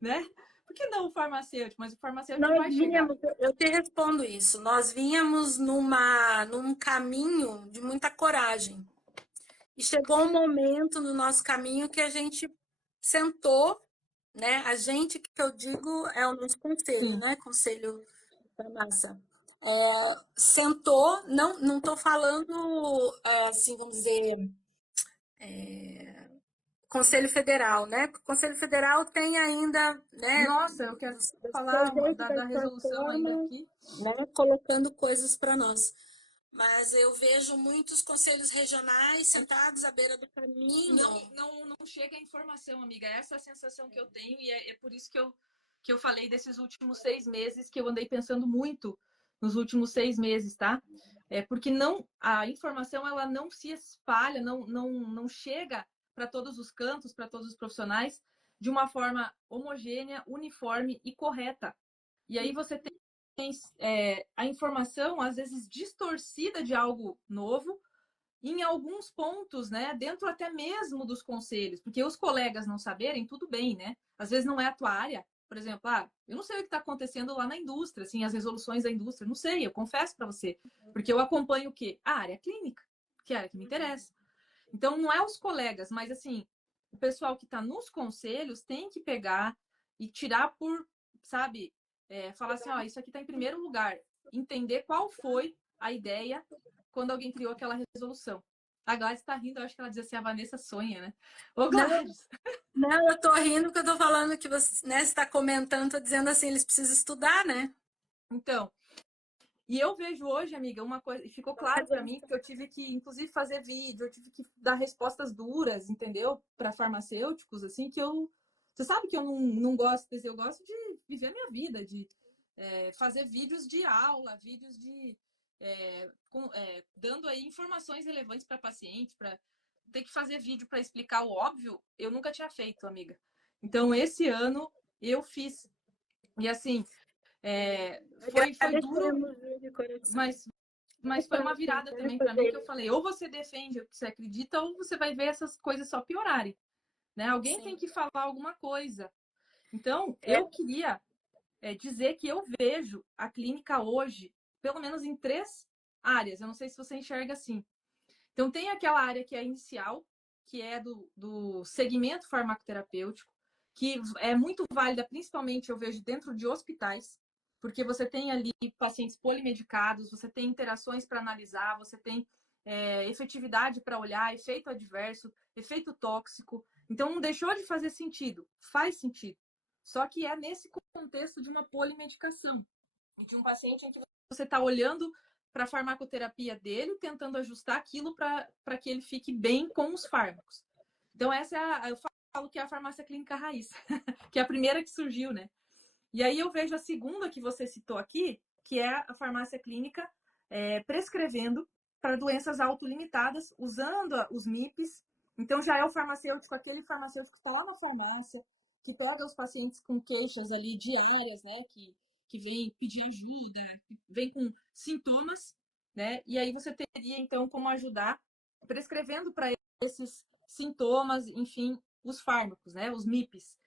né? Por que não o farmacêutico? Mas o farmacêutico Nós vai chegar. vínhamos, eu te respondo isso, nós vínhamos num caminho de muita coragem. E chegou um momento no nosso caminho que a gente sentou, né? A gente, que eu digo, é o nosso conselho, Sim. né? Conselho da massa. Sentou, não estou falando, assim, vamos dizer, Conselho Federal, né? Porque o Conselho Federal tem ainda, né, Nossa, eu quero do seu falar jeito, da da sua resolução ainda forma, aqui. né, colocando coisas para nós. Mas eu vejo muitos conselhos regionais sentados à beira do caminho. Não chega a informação, amiga. Essa é a sensação que eu tenho e é por isso que eu falei desses últimos 6 meses, que eu andei pensando muito nos últimos 6 meses, tá? Porque a informação ela não se espalha, não chega para todos os cantos, para todos os profissionais, de uma forma homogênea, uniforme e correta. E aí você tem a informação, às vezes, distorcida de algo novo, em alguns pontos, né, dentro até mesmo dos conselhos, porque os colegas não saberem, tudo bem, né? Às vezes não é a tua área, por exemplo, eu não sei o que está acontecendo lá na indústria, assim, as resoluções da indústria, não sei, eu confesso para você, porque eu acompanho o quê? A área clínica, que é a área que me interessa. Então, não é os colegas, mas assim, o pessoal que está nos conselhos tem que pegar e tirar por, sabe, falar assim, ó, isso aqui está em primeiro lugar, entender qual foi a ideia quando alguém criou aquela resolução. A Gladys está rindo, eu acho que ela diz assim, a Vanessa sonha, né? Ô, Gladys! Não, eu tô rindo porque eu tô falando que você, né, está comentando, tô dizendo assim, eles precisam estudar, né? Então, e eu vejo hoje, amiga, uma coisa, e ficou claro para mim que eu tive que, inclusive, fazer vídeo, eu tive que dar respostas duras, entendeu? Para farmacêuticos, assim, que eu. Você sabe que eu não gosto desse, eu gosto de viver a minha vida, de fazer vídeos de aula, vídeos de. Dando aí informações relevantes para paciente, para ter que fazer vídeo para explicar o óbvio, eu nunca tinha feito, amiga. Então, esse ano eu fiz. E assim, foi duro, mas foi uma virada também para mim que eu falei, ou você defende o que você acredita, ou você vai ver essas coisas só piorarem, né? Alguém tem que falar alguma coisa. Então, eu queria dizer que eu vejo a clínica hoje, pelo menos em 3 áreas. Eu não sei se você enxerga assim. Então, tem aquela área que é inicial, que é do segmento farmacoterapêutico, que é muito válida, principalmente eu vejo dentro de hospitais, porque você tem ali pacientes polimedicados, você tem interações para analisar, você tem efetividade para olhar, efeito adverso, efeito tóxico. Então, não deixou de fazer sentido, faz sentido. Só que é nesse contexto de uma polimedicação, de um paciente em que você está olhando para a farmacoterapia dele, tentando ajustar aquilo para que ele fique bem com os fármacos. Então, eu falo que é a farmácia clínica raiz, que é a primeira que surgiu, né? E aí eu vejo a segunda que você citou aqui, que é a farmácia clínica prescrevendo para doenças autolimitadas, usando os MIPs. Então, já é o farmacêutico, aquele farmacêutico que está lá na farmácia, que pega os pacientes com queixas ali diárias, né? Que vem pedir ajuda, vem com sintomas, né? E aí você teria, então, como ajudar prescrevendo para esses sintomas, enfim, os fármacos, né? Os MIPs.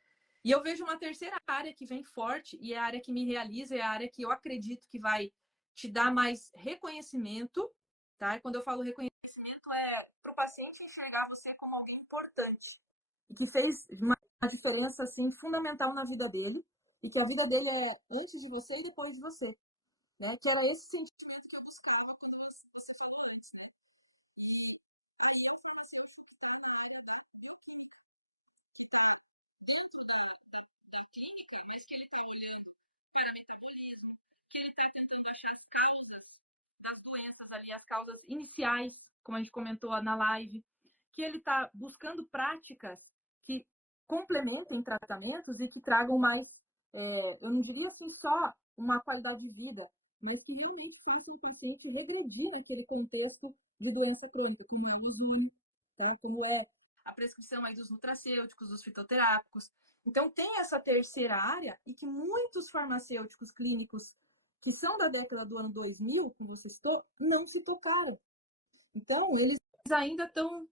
E eu vejo uma terceira área que vem forte, e é a área que me realiza, é a área que eu acredito que vai te dar mais reconhecimento, tá? E quando eu falo reconhecimento, é para o paciente enxergar você como alguém importante, e que fez uma diferença, assim, fundamental na vida dele, e que a vida dele é antes de você e depois de você, né? Que era esse sentido que eu buscava. Das doenças ali, as causas iniciais, como a gente comentou na live, que ele está buscando práticas que complementem tratamentos e que tragam mais, eu não diria assim só uma qualidade de vida, mas que realmente façam o paciente regredir naquele contexto de doença crônica, como é Alzheimer, tá? Como é a prescrição aí dos nutracêuticos, dos fitoterápicos. Então, tem essa terceira área e que muitos farmacêuticos clínicos que são da década do ano 2000, como você citou, não se tocaram. Então, eles ainda estão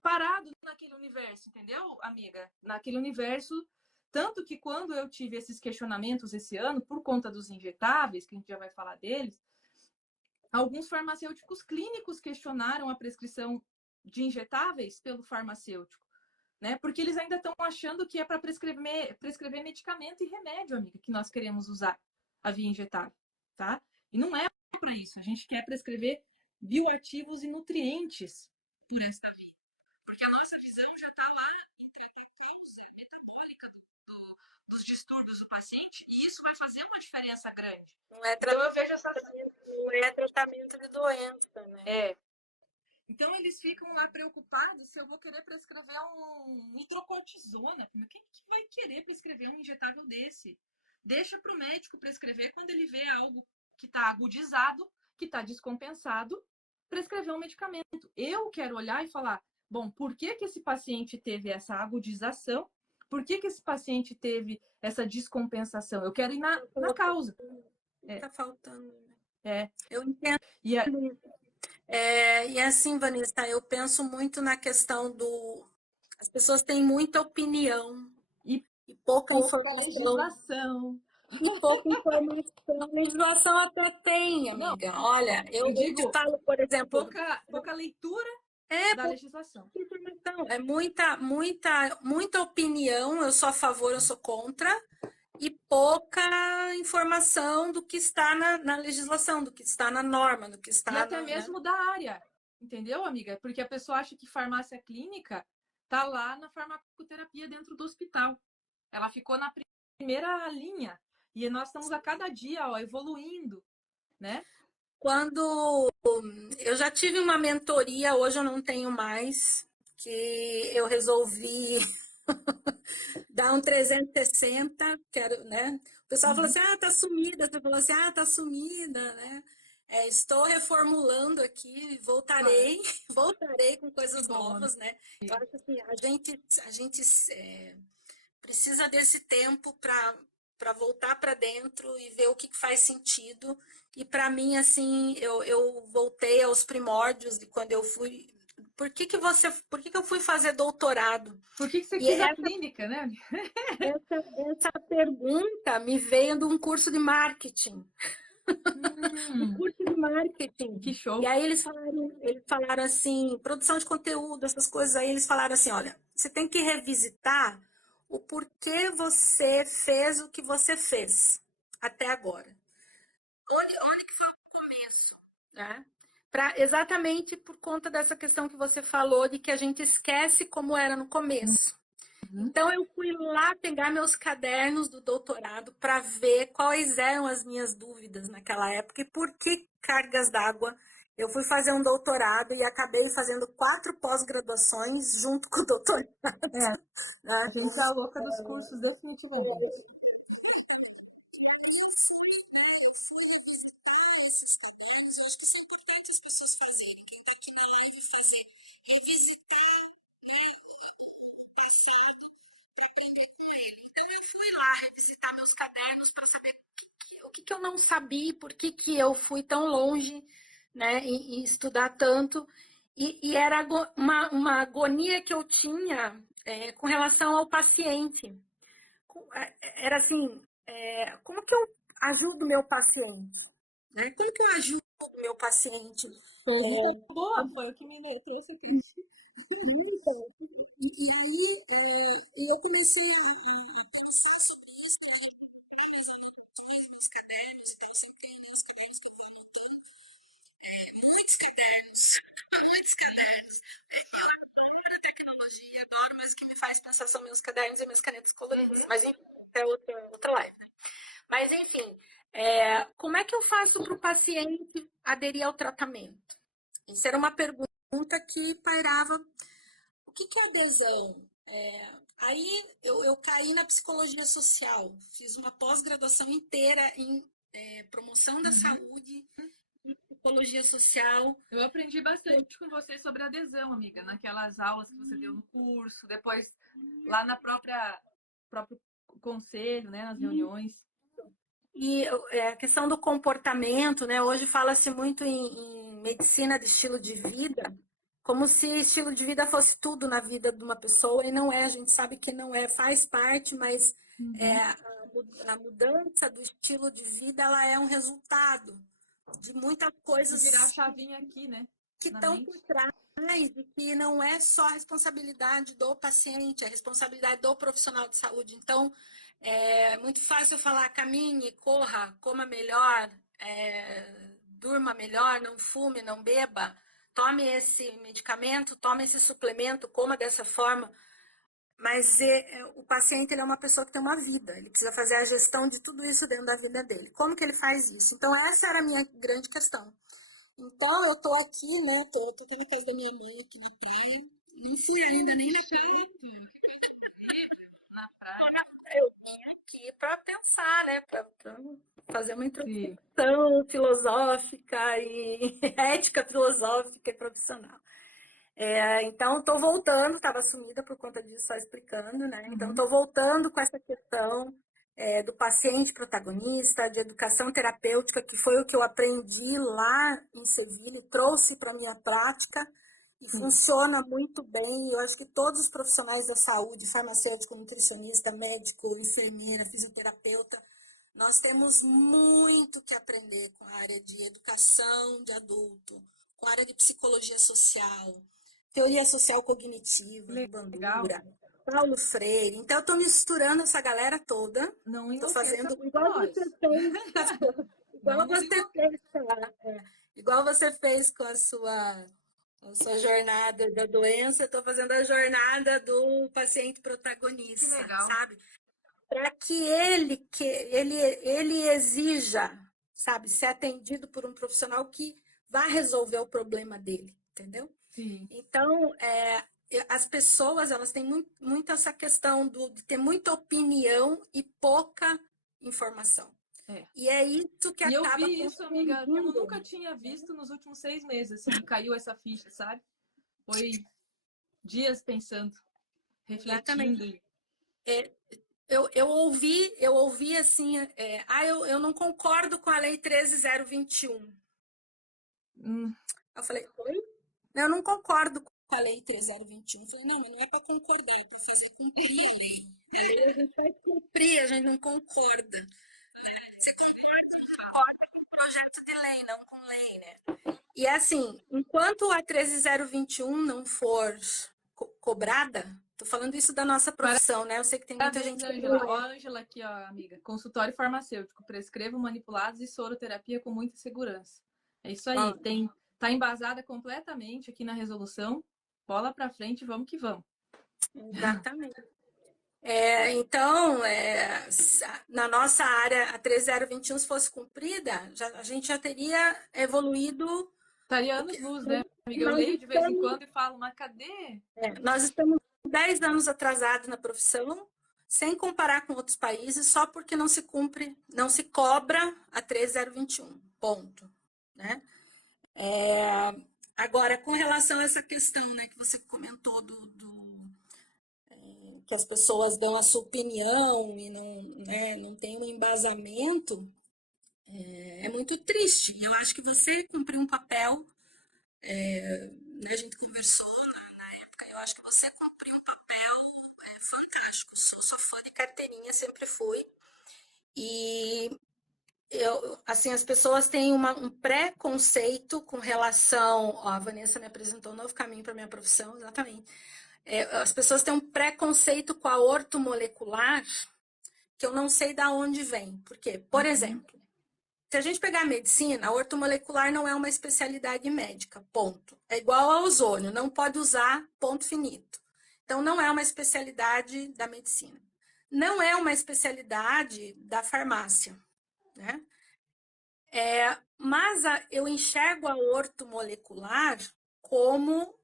parados naquele universo, entendeu, amiga? Naquele universo. Tanto que quando eu tive esses questionamentos esse ano, por conta dos injetáveis, que a gente já vai falar deles, alguns farmacêuticos clínicos questionaram a prescrição de injetáveis pelo farmacêutico, né? Porque eles ainda estão achando que é para prescrever medicamento e remédio, amiga, que nós queremos usar a via injetável, tá? E não é para isso. A gente quer prescrever bioativos e nutrientes por esta via. Porque a nossa visão já está lá entre a causa metabólica dos distúrbios do paciente, e isso vai fazer uma diferença grande. Não é Então eu vejo essa. não é tratamento de doença, né? É. Então, eles ficam lá preocupados se eu vou querer prescrever um hidrocortisona. Quem que vai querer prescrever um injetável desse? Deixa para o médico prescrever quando ele vê algo que está agudizado, que está descompensado, prescrever um medicamento. Eu quero olhar e falar, bom, por que esse paciente teve essa agudização? Por que esse paciente teve essa descompensação? Eu quero ir na causa. Tá faltando. Eu entendo. E assim, Vanessa, eu penso muito na questão do... As pessoas têm muita opinião e pouca legislação. E pouca informação. Legislação até tem, amiga. Não, olha, eu digo, falo, por exemplo... Pouca leitura da legislação. Informação. É muita opinião, eu sou a favor, eu sou contra, e pouca informação do que está na legislação, do que está na norma, do que está... E até mesmo da área, entendeu, amiga? Porque a pessoa acha que farmácia clínica está lá na farmacoterapia dentro do hospital. Ela ficou na primeira linha. E nós estamos a cada dia evoluindo, né? Quando eu já tive uma mentoria, hoje eu não tenho mais, que eu resolvi dar um 360, quero, né? O pessoal falou assim, tá sumida. Você falou assim, tá sumida, né? Estou reformulando aqui, voltarei com coisas novas, né? Eu acho assim, a gente precisa desse tempo para voltar para dentro e ver o que faz sentido. E para mim, assim, eu voltei aos primórdios de quando eu fui... Por que eu fui fazer doutorado? Por que você quis a clínica, né? Essa pergunta me veio de um curso de marketing. Um curso de marketing. Que show. E aí eles falaram assim, produção de conteúdo, essas coisas aí, eles falaram assim, olha, você tem que revisitar o porquê você fez o que você fez até agora. Onde que foi o começo, né? Exatamente por conta dessa questão que você falou, de que a gente esquece como era no começo. Então, eu fui lá pegar meus cadernos do doutorado para ver quais eram as minhas dúvidas naquela época e por que cargas d'água. Eu fui fazer um doutorado e acabei fazendo 4 pós-graduações junto com o doutorado. A gente é a louca dos cursos, definitivamente. Revisitar meus cadernos para saber o que eu não sabia, por que eu fui tão longe, né, em estudar tanto. E era uma agonia que eu tinha com relação ao paciente. Era assim, como que eu ajudo o meu paciente? Né? Como que eu ajudo o meu paciente? Boa, foi o que me trouxe aqui. E eu comecei a pensar sobre isso, meus cadernos, então sempre os cadernos que eu vou anotando, muitos cadernos. Eu adoro a tecnologia, adoro, mas o que me faz pensar são meus cadernos e minhas canetas coloridas. Mas enfim, é outra live, né? Mas enfim, como é que eu faço para o paciente aderir ao tratamento? Isso era uma pergunta que pairava. O que é adesão? Aí eu caí na psicologia social, fiz uma pós-graduação inteira em promoção da saúde e psicologia social. Eu aprendi bastante com você sobre adesão, amiga, naquelas aulas que você deu no curso, depois lá na próprio conselho, né, nas reuniões. E a questão do comportamento, né? Hoje fala-se muito em medicina de estilo de vida, como se estilo de vida fosse tudo na vida de uma pessoa, e não é, a gente sabe que não é, faz parte, mas a mudança do estilo de vida, ela é um resultado de muitas coisas... Virar a chavinha aqui, né? Que estão por trás, e que não é só a responsabilidade do paciente, é a responsabilidade do profissional de saúde. Então, é muito fácil falar, caminhe, corra, coma melhor, durma melhor, não fume, não beba, tome esse medicamento, tome esse suplemento, coma dessa forma. Mas o paciente, ele é uma pessoa que tem uma vida, ele precisa fazer a gestão de tudo isso dentro da vida dele. Como que ele faz isso? Então, essa era a minha grande questão. Então, eu tô aqui, né? Tô aqui na casa da minha mãe, aqui na praia. Não fui ainda nem na praia. Eu vim aqui para pensar, né? Para fazer uma Sim. introspecção filosófica e ética filosófica e profissional. Então, estou voltando, estava sumida por conta disso, só explicando, né? Então, Uhum. estou voltando com essa questão do paciente protagonista, de educação terapêutica, que foi o que eu aprendi lá em Sevilha e trouxe para a minha prática e Sim. funciona muito bem. Eu acho que todos os profissionais da saúde, farmacêutico, nutricionista, médico, enfermeira, fisioterapeuta, nós temos muito que aprender com a área de educação de adulto, com a área de psicologia social, teoria social cognitiva, do Legal. Bandura, Paulo Freire. Então, eu estou misturando essa galera toda. Não Estou enlouqueça fazendo muito igual você nós. fez, Não igual nos você enlouqueça. fez, igual você fez com a sua jornada da doença, eu estou fazendo a jornada do paciente Que protagonista, legal. sabe? Para que ele exija, sabe, ser atendido por um profissional que vá resolver o problema dele, entendeu? Sim. Então, as pessoas elas têm muito essa questão de ter muita opinião e pouca informação. É. E é isso que E eu acaba vi isso, amiga, como confundindo. nunca tinha visto nos últimos 6 meses, assim, que caiu essa ficha, sabe? Foi dias pensando, refletindo. Exatamente. É, eu ouvi assim, eu não concordo com a lei 13.021. Hum, Eu falei, oi? Eu não concordo com a lei 3021. Eu falei, não, mas não é para concordar, é para fazer cumprir a lei. A lei a gente vai cumprir, a gente não concorda. Você concorda com projeto de lei, não com lei, né? E assim, enquanto a 13.021 não for cobrada, tô falando isso da nossa profissão, né? Eu sei que tem muita parabéns, gente que Ângela. não Ó, é. a Ângela aqui, ó, amiga. Consultório farmacêutico. Prescrevo manipulados e soroterapia com muita segurança. É isso Ó, aí. Tá embasada completamente aqui na resolução. Bola pra frente, vamos que vamos. exatamente. Então, na nossa área, a 3021, se fosse cumprida, a gente já teria evoluído. Estaria O que, anos-luz, né, amiga? Eu nós, leio de vez em estamos, quando e falo, mas cadê? nós estamos 10 anos atrasados na profissão, sem comparar com outros países, só porque não se cumpre, não se cobra a 3021. Ponto. Né? Agora, com relação a essa questão, né, que você comentou que as pessoas dão a sua opinião e não, né, não tem um embasamento, é muito triste. E eu acho que você cumpriu um papel, né, a gente conversou na época, eu acho que você cumpriu um papel fantástico. Sou fã de carteirinha, sempre fui. E assim, as pessoas têm um preconceito com relação. Ó, a Vanessa me apresentou um novo caminho para minha profissão, exatamente. As pessoas têm um preconceito com a ortomolecular que eu não sei de onde vem. Por quê? Por Uhum. exemplo, se a gente pegar a medicina, a ortomolecular não é uma especialidade médica, ponto. É igual ao ozônio, não pode usar, ponto finito. Então, não é uma especialidade da medicina. Não é uma especialidade da farmácia, né? Mas eu enxergo a ortomolecular como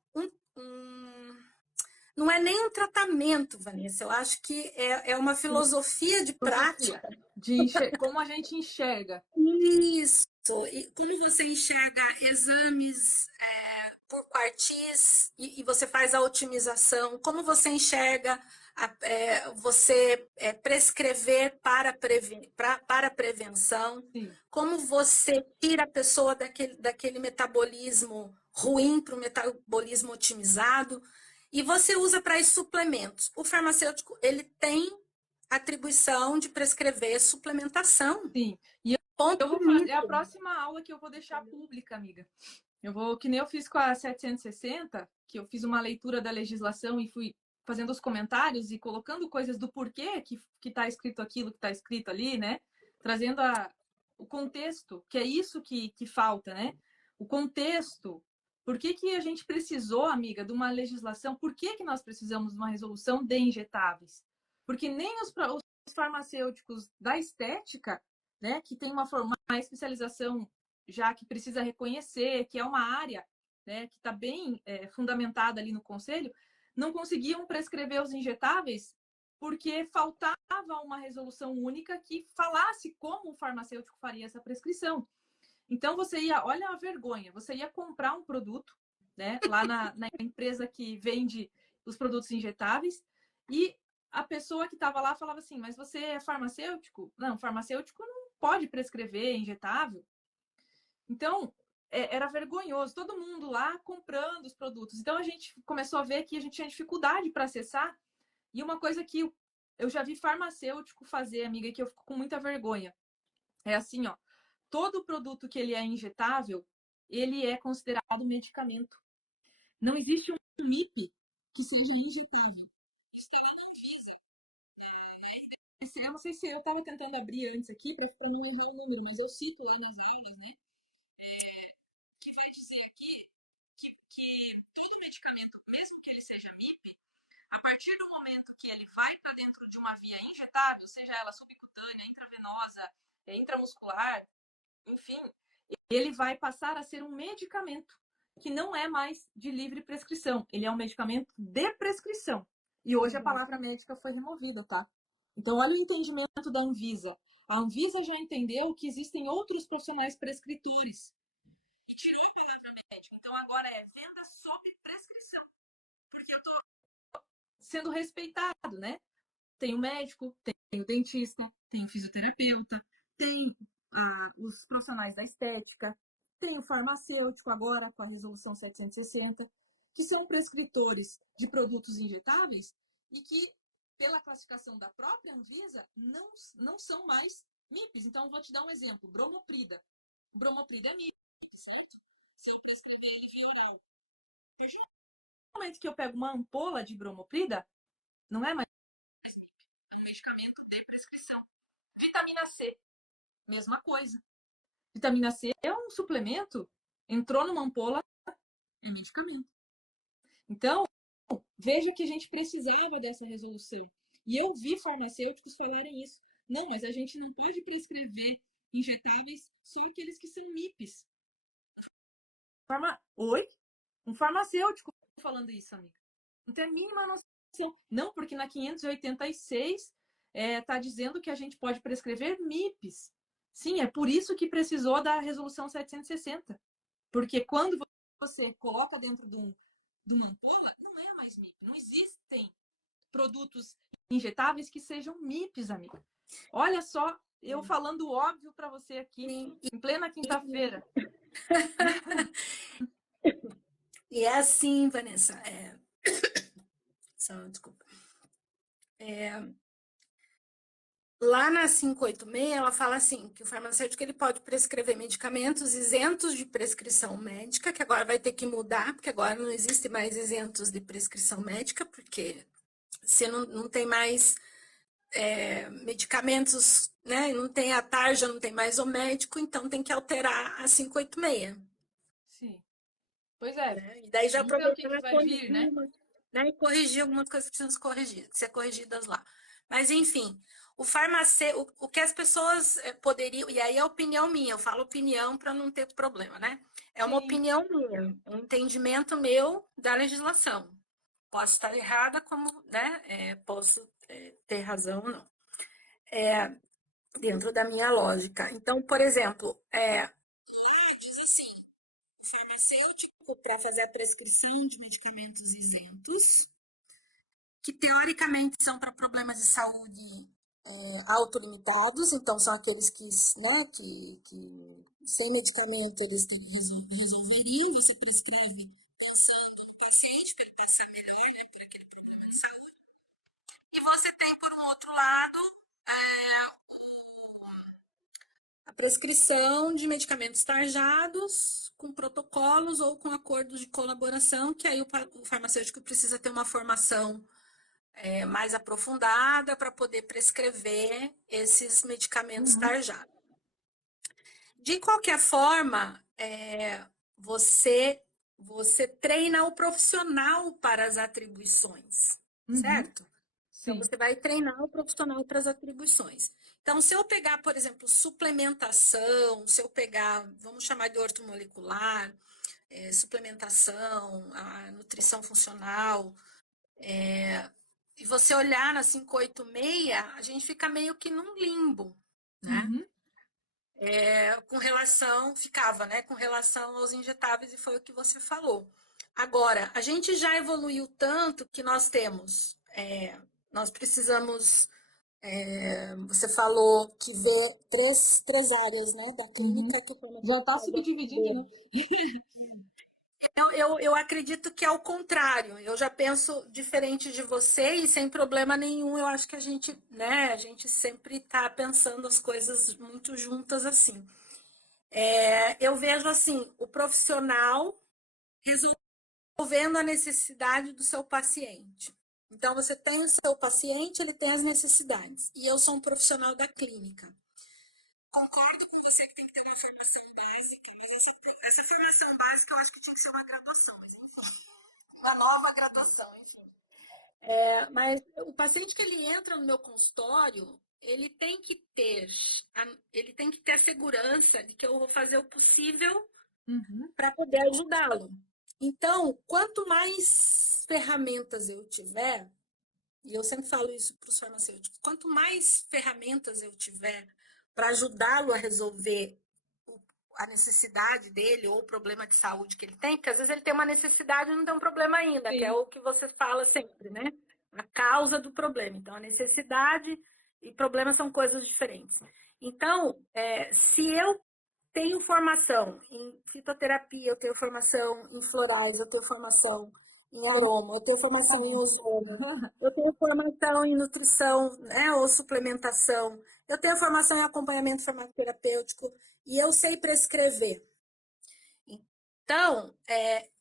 não é nem um tratamento, Vanessa. Eu acho que é uma filosofia de Filosofia prática. de como a gente enxerga. Isso. E como você enxerga exames por quartis e você faz a otimização? Como você enxerga você prescrever para prevenção? Sim, Como você tira a pessoa daquele metabolismo ruim para o metabolismo otimizado? E você usa para isso suplementos. O farmacêutico ele tem atribuição de prescrever suplementação. sim. E eu Ponto vou fazer a finito. próxima aula que eu vou deixar pública, amiga. Eu vou, que nem eu fiz com a 760, que eu fiz uma leitura da legislação e fui fazendo os comentários e colocando coisas do porquê que está escrito aquilo que está escrito ali, né? Trazendo o contexto, que é isso que falta, né? O contexto. Por que a gente precisou, amiga, de uma legislação? Por que nós precisamos de uma resolução de injetáveis? Porque nem os farmacêuticos da estética, né, que tem uma especialização já que precisa reconhecer que é uma área, né, que está bem fundamentada ali no conselho, não conseguiam prescrever os injetáveis porque faltava uma resolução única que falasse como o farmacêutico faria essa prescrição. Então, você ia, olha a vergonha, você ia comprar um produto, né, lá na empresa que vende os produtos injetáveis, e a pessoa que estava lá falava assim, mas você é farmacêutico? Não, farmacêutico não pode prescrever injetável. Então, era vergonhoso, todo mundo lá comprando os produtos. Então, a gente começou a ver que a gente tinha dificuldade para acessar, e uma coisa que eu já vi farmacêutico fazer, amiga, e que eu fico com muita vergonha, é assim, ó, todo produto que ele é injetável, ele é considerado medicamento. Não existe um MIP que seja injetável. Eu não sei se eu estava tentando abrir antes aqui para não errar o número, mas eu cito lá nas aulas, né? Que vai dizer aqui que todo medicamento, mesmo que ele seja MIP, a partir do momento que ele vai para dentro de uma via injetável, seja ela subcutânea, intravenosa, intramuscular, enfim, ele vai passar a ser um medicamento que não é mais de livre prescrição. Ele é um medicamento de prescrição. E hoje a palavra médica foi removida, tá? Então, olha o entendimento da Anvisa. A Anvisa já entendeu que existem outros profissionais prescritores. E tirou a palavra médica. Então, agora é venda sob prescrição. Porque eu tô sendo respeitado, né? Tem o médico, tem o dentista, tem o fisioterapeuta, tem os profissionais da estética, tem o farmacêutico agora com a resolução 760, que são prescritores de produtos injetáveis e que, pela classificação da própria Anvisa, não são mais MIPs. Então, vou te dar um exemplo. Bromoprida. Bromoprida é MIP, certo? Se eu prescrever ele via oral. No momento que eu pego uma ampola de bromoprida, não é mais um medicamento de prescrição. Vitamina C, mesma coisa. Vitamina C é um suplemento, entrou numa ampola, é medicamento. Então, veja que a gente precisava dessa resolução. E eu vi farmacêuticos falarem isso. Não, mas a gente não pode prescrever injetáveis só aqueles que são MIPs. Oi? Um farmacêutico falando isso, amiga. Não tem a mínima noção. Não, porque na 586 está dizendo que a gente pode prescrever MIPs. Sim, é por isso que precisou da resolução 760. Porque quando você coloca dentro de uma ampola, não é mais MIP. Não existem produtos injetáveis que sejam MIPs, amiga. Olha só, eu falando óbvio para você aqui, em plena quinta-feira. E é assim, Vanessa. Desculpa. Lá na 586, ela fala assim, que o farmacêutico ele pode prescrever medicamentos isentos de prescrição médica, que agora vai ter que mudar, porque agora não existe mais isentos de prescrição médica, porque você não tem mais medicamentos, né? Não tem a tarja, não tem mais o médico, então tem que alterar a 586. Sim. Pois é. Né? E daí já aproveitar que vai vir, né? E corrigir algumas coisas que precisam ser corrigidas lá. Mas, enfim, o que as pessoas poderiam, e aí é opinião minha, eu falo opinião para não ter problema, né? É uma opinião minha, um entendimento meu da legislação. Posso estar errada, como, né? Posso ter razão ou não. Dentro da minha lógica. Então, por exemplo, diz assim, farmacêutico para fazer a prescrição de medicamentos isentos, que teoricamente são para problemas de saúde autolimitados, então são aqueles que, né, que sem medicamento eles resolveriam, você prescreve pensando no paciente para ele passar melhor, né, por aquele problema de saúde. E você tem, por um outro lado, a prescrição de medicamentos tarjados com protocolos ou com acordos de colaboração, que aí o farmacêutico precisa ter uma formação mais aprofundada para poder prescrever esses medicamentos tarjados. De qualquer forma, você treina o profissional para as atribuições, certo? Então, Sim. você vai treinar o profissional para as atribuições. Então, se eu pegar, por exemplo, suplementação, se eu pegar, vamos chamar de ortomolecular, suplementação, a nutrição funcional, e você olhar na 586, a gente fica meio que num limbo, né? Uhum. Com relação, ficava, né? Com relação aos injetáveis, e foi o que você falou. Agora, a gente já evoluiu tanto que nós temos, nós precisamos, você falou que vê três áreas, né, da clínica que o Já está farmacêutico subdividindo, né? eu acredito que é o contrário. Eu já penso diferente de você e sem problema nenhum. Eu acho que a gente, né, a gente sempre está pensando as coisas muito juntas assim. Eu vejo assim, o profissional resolvendo a necessidade do seu paciente. Então, você tem o seu paciente, ele tem as necessidades. E eu sou um profissional da clínica. Concordo com você que tem que ter uma formação básica, mas essa formação básica eu acho que tinha que ser uma graduação, mas enfim, uma nova graduação, enfim. Mas o paciente que ele entra no meu consultório, ele tem que ter a segurança de que eu vou fazer o possível para poder ajudá-lo. Então, quanto mais ferramentas eu tiver, e eu sempre falo isso para os farmacêuticos, quanto mais ferramentas eu tiver para ajudá-lo a resolver a necessidade dele ou o problema de saúde que ele tem, porque às vezes ele tem uma necessidade e não tem um problema ainda, Sim. que é o que você fala sempre, né? A causa do problema. Então, a necessidade e problema são coisas diferentes. Então, se eu tenho formação em fitoterapia, eu tenho formação em florais, eu tenho formação em aroma, eu tenho formação em ozônio, eu tenho formação em nutrição, né, ou suplementação, eu tenho formação em acompanhamento farmacoterapêutico e eu sei prescrever. Então,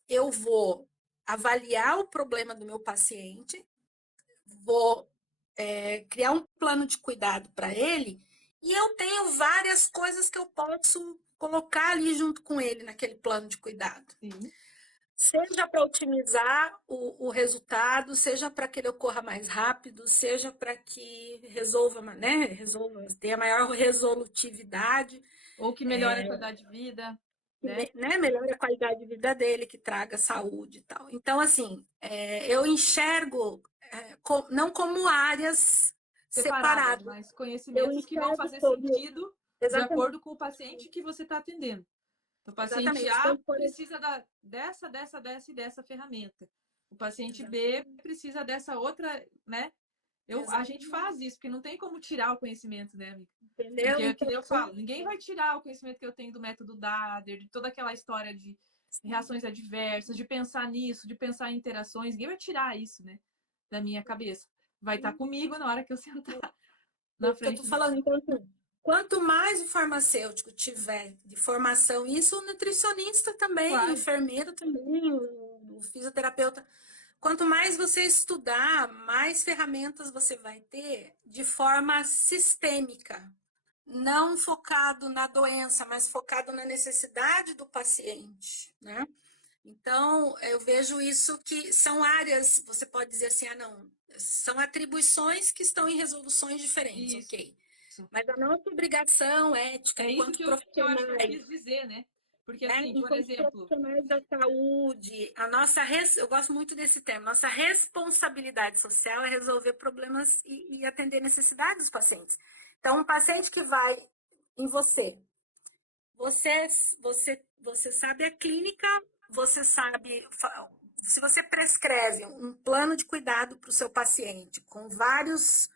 eu vou avaliar o problema do meu paciente, vou criar um plano de cuidado para ele e eu tenho várias coisas que eu posso colocar ali junto com ele naquele plano de cuidado. Sim. Seja para otimizar o resultado, seja para que ele ocorra mais rápido, seja para que resolva, tenha maior resolutividade. Ou que melhore a qualidade de vida, né? Melhore a qualidade de vida dele, que traga saúde e tal. Então, assim, eu enxergo não como áreas Separadas, separadas. mas Eu conhecimentos que vão enxergo fazer sobre... sentido de Exatamente. acordo com o paciente que você está atendendo. O paciente Exatamente. A Então, precisa dessa e dessa ferramenta. O paciente B Exatamente. precisa dessa outra, né? A gente faz isso, porque não tem como tirar o conhecimento, né, amiga? Entendeu? Porque, Então, que nem eu falo, ninguém vai tirar o conhecimento que eu tenho do método Dader, de toda aquela história de reações adversas, de pensar nisso, de pensar em interações. Ninguém vai tirar isso, né, da minha cabeça. Vai estar comigo na hora que eu sentar na que eu frente estou do... falando. Então, assim, quanto mais o farmacêutico tiver de formação, isso o nutricionista também, o Claro. enfermeiro também, o fisioterapeuta. Quanto mais você estudar, mais ferramentas você vai ter de forma sistêmica, não focado na doença, mas focado na necessidade do paciente, né? Então, eu vejo isso que são áreas, você pode dizer assim, não, são atribuições que estão em resoluções diferentes, Isso. ok. Mas a nossa obrigação ética, Isso enquanto que eu acho que eu profissionais, quis dizer, né? Porque, né? assim, por Enquanto exemplo, profissionais da saúde, eu gosto muito desse termo, nossa responsabilidade social é resolver problemas e atender necessidades dos pacientes. Então, um paciente que vai em você sabe a clínica, você sabe, se você prescreve um plano de cuidado para o seu paciente, com várias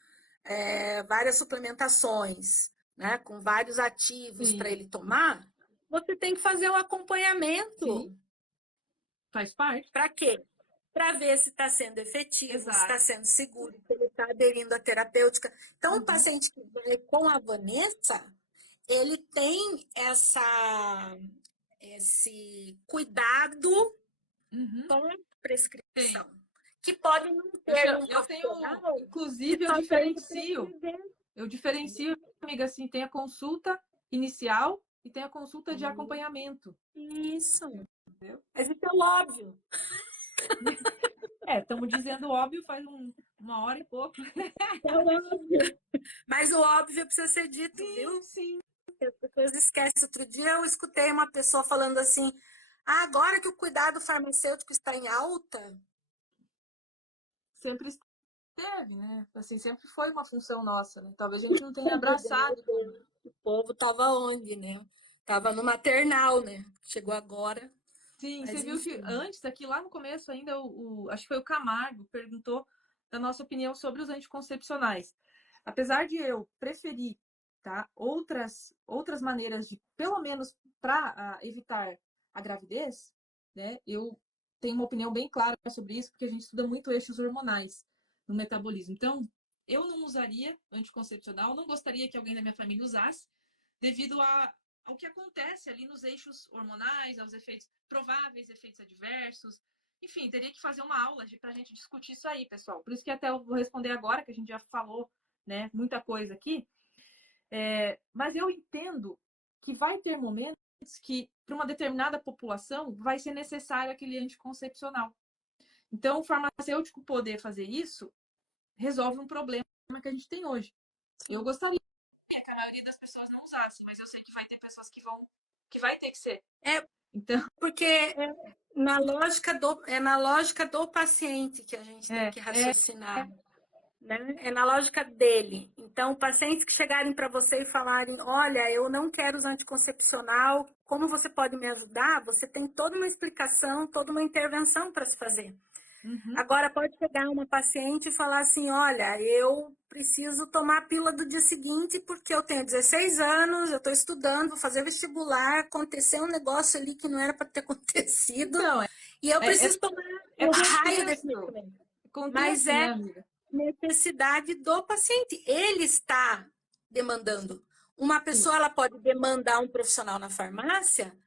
suplementações, né, com vários ativos para sim, ele tomar, você tem que fazer o sim, acompanhamento. faz parte. Para quê? Para ver se está sendo efetivo, se Exato. está sendo seguro, se ele está aderindo à terapêutica. Então, o Uhum. paciente que vai com a Vanessa, ele tem esse cuidado Uhum. com a Tem. prescrição, que pode não ter um Eu tenho, profissional que inclusive, só tem que prescrever. eu diferencio, amiga, assim, tem a consulta inicial e tem a consulta de acompanhamento. Isso. Entendeu? Mas isso é o óbvio. Estamos dizendo óbvio faz uma hora e pouco. Mas o óbvio precisa ser dito, Sim, viu? sim. As pessoas esquecem. Outro dia eu escutei uma pessoa falando assim, agora que o cuidado farmacêutico está em alta, Sempre esteve, né? Assim, sempre foi uma função nossa, né? Talvez a gente não tenha abraçado como. o povo estava onde, né? Estava no maternal, né? Chegou agora, Sim, mas você viu que enfim. antes, aqui lá no começo ainda, acho que foi o Camargo, perguntou da nossa opinião sobre os anticoncepcionais. Apesar de eu preferir, tá, outras maneiras de, pelo menos para evitar a gravidez, né, eu tenho uma opinião bem clara sobre isso, porque a gente estuda muito eixos hormonais no metabolismo. Então, eu não usaria anticoncepcional, não gostaria que alguém da minha família usasse, devido ao que acontece ali nos eixos hormonais, aos efeitos prováveis, efeitos adversos. Enfim, teria que fazer uma aula para a gente discutir isso aí, pessoal. Por isso que até eu vou responder agora, que a gente já falou, né, muita coisa aqui. Mas eu entendo que vai ter momentos que, para uma determinada população, vai ser necessário aquele anticoncepcional. Então, o farmacêutico poder fazer isso resolve um problema que a gente tem hoje. Eu gostaria que a maioria das pessoas não usasse, mas eu sei que vai ter pessoas que vai ter que ser. Então, porque é na lógica do paciente que a gente tem que raciocinar. Né? É na lógica dele. Então, pacientes que chegarem para você e falarem: olha, eu não quero usar anticoncepcional, como você pode me ajudar? Você tem toda uma explicação, toda uma intervenção para se fazer. Uhum. Agora, pode chegar uma paciente e falar assim: olha, eu preciso tomar a pílula do dia seguinte porque eu tenho 16 anos, eu estou estudando, vou fazer vestibular, aconteceu um negócio ali que não era para ter acontecido, Então, e eu preciso tomar o raio desse medicamento. Mas contexto, né, amiga? Necessidade do paciente. Ele está demandando. Uma pessoa ela pode demandar um profissional na farmácia,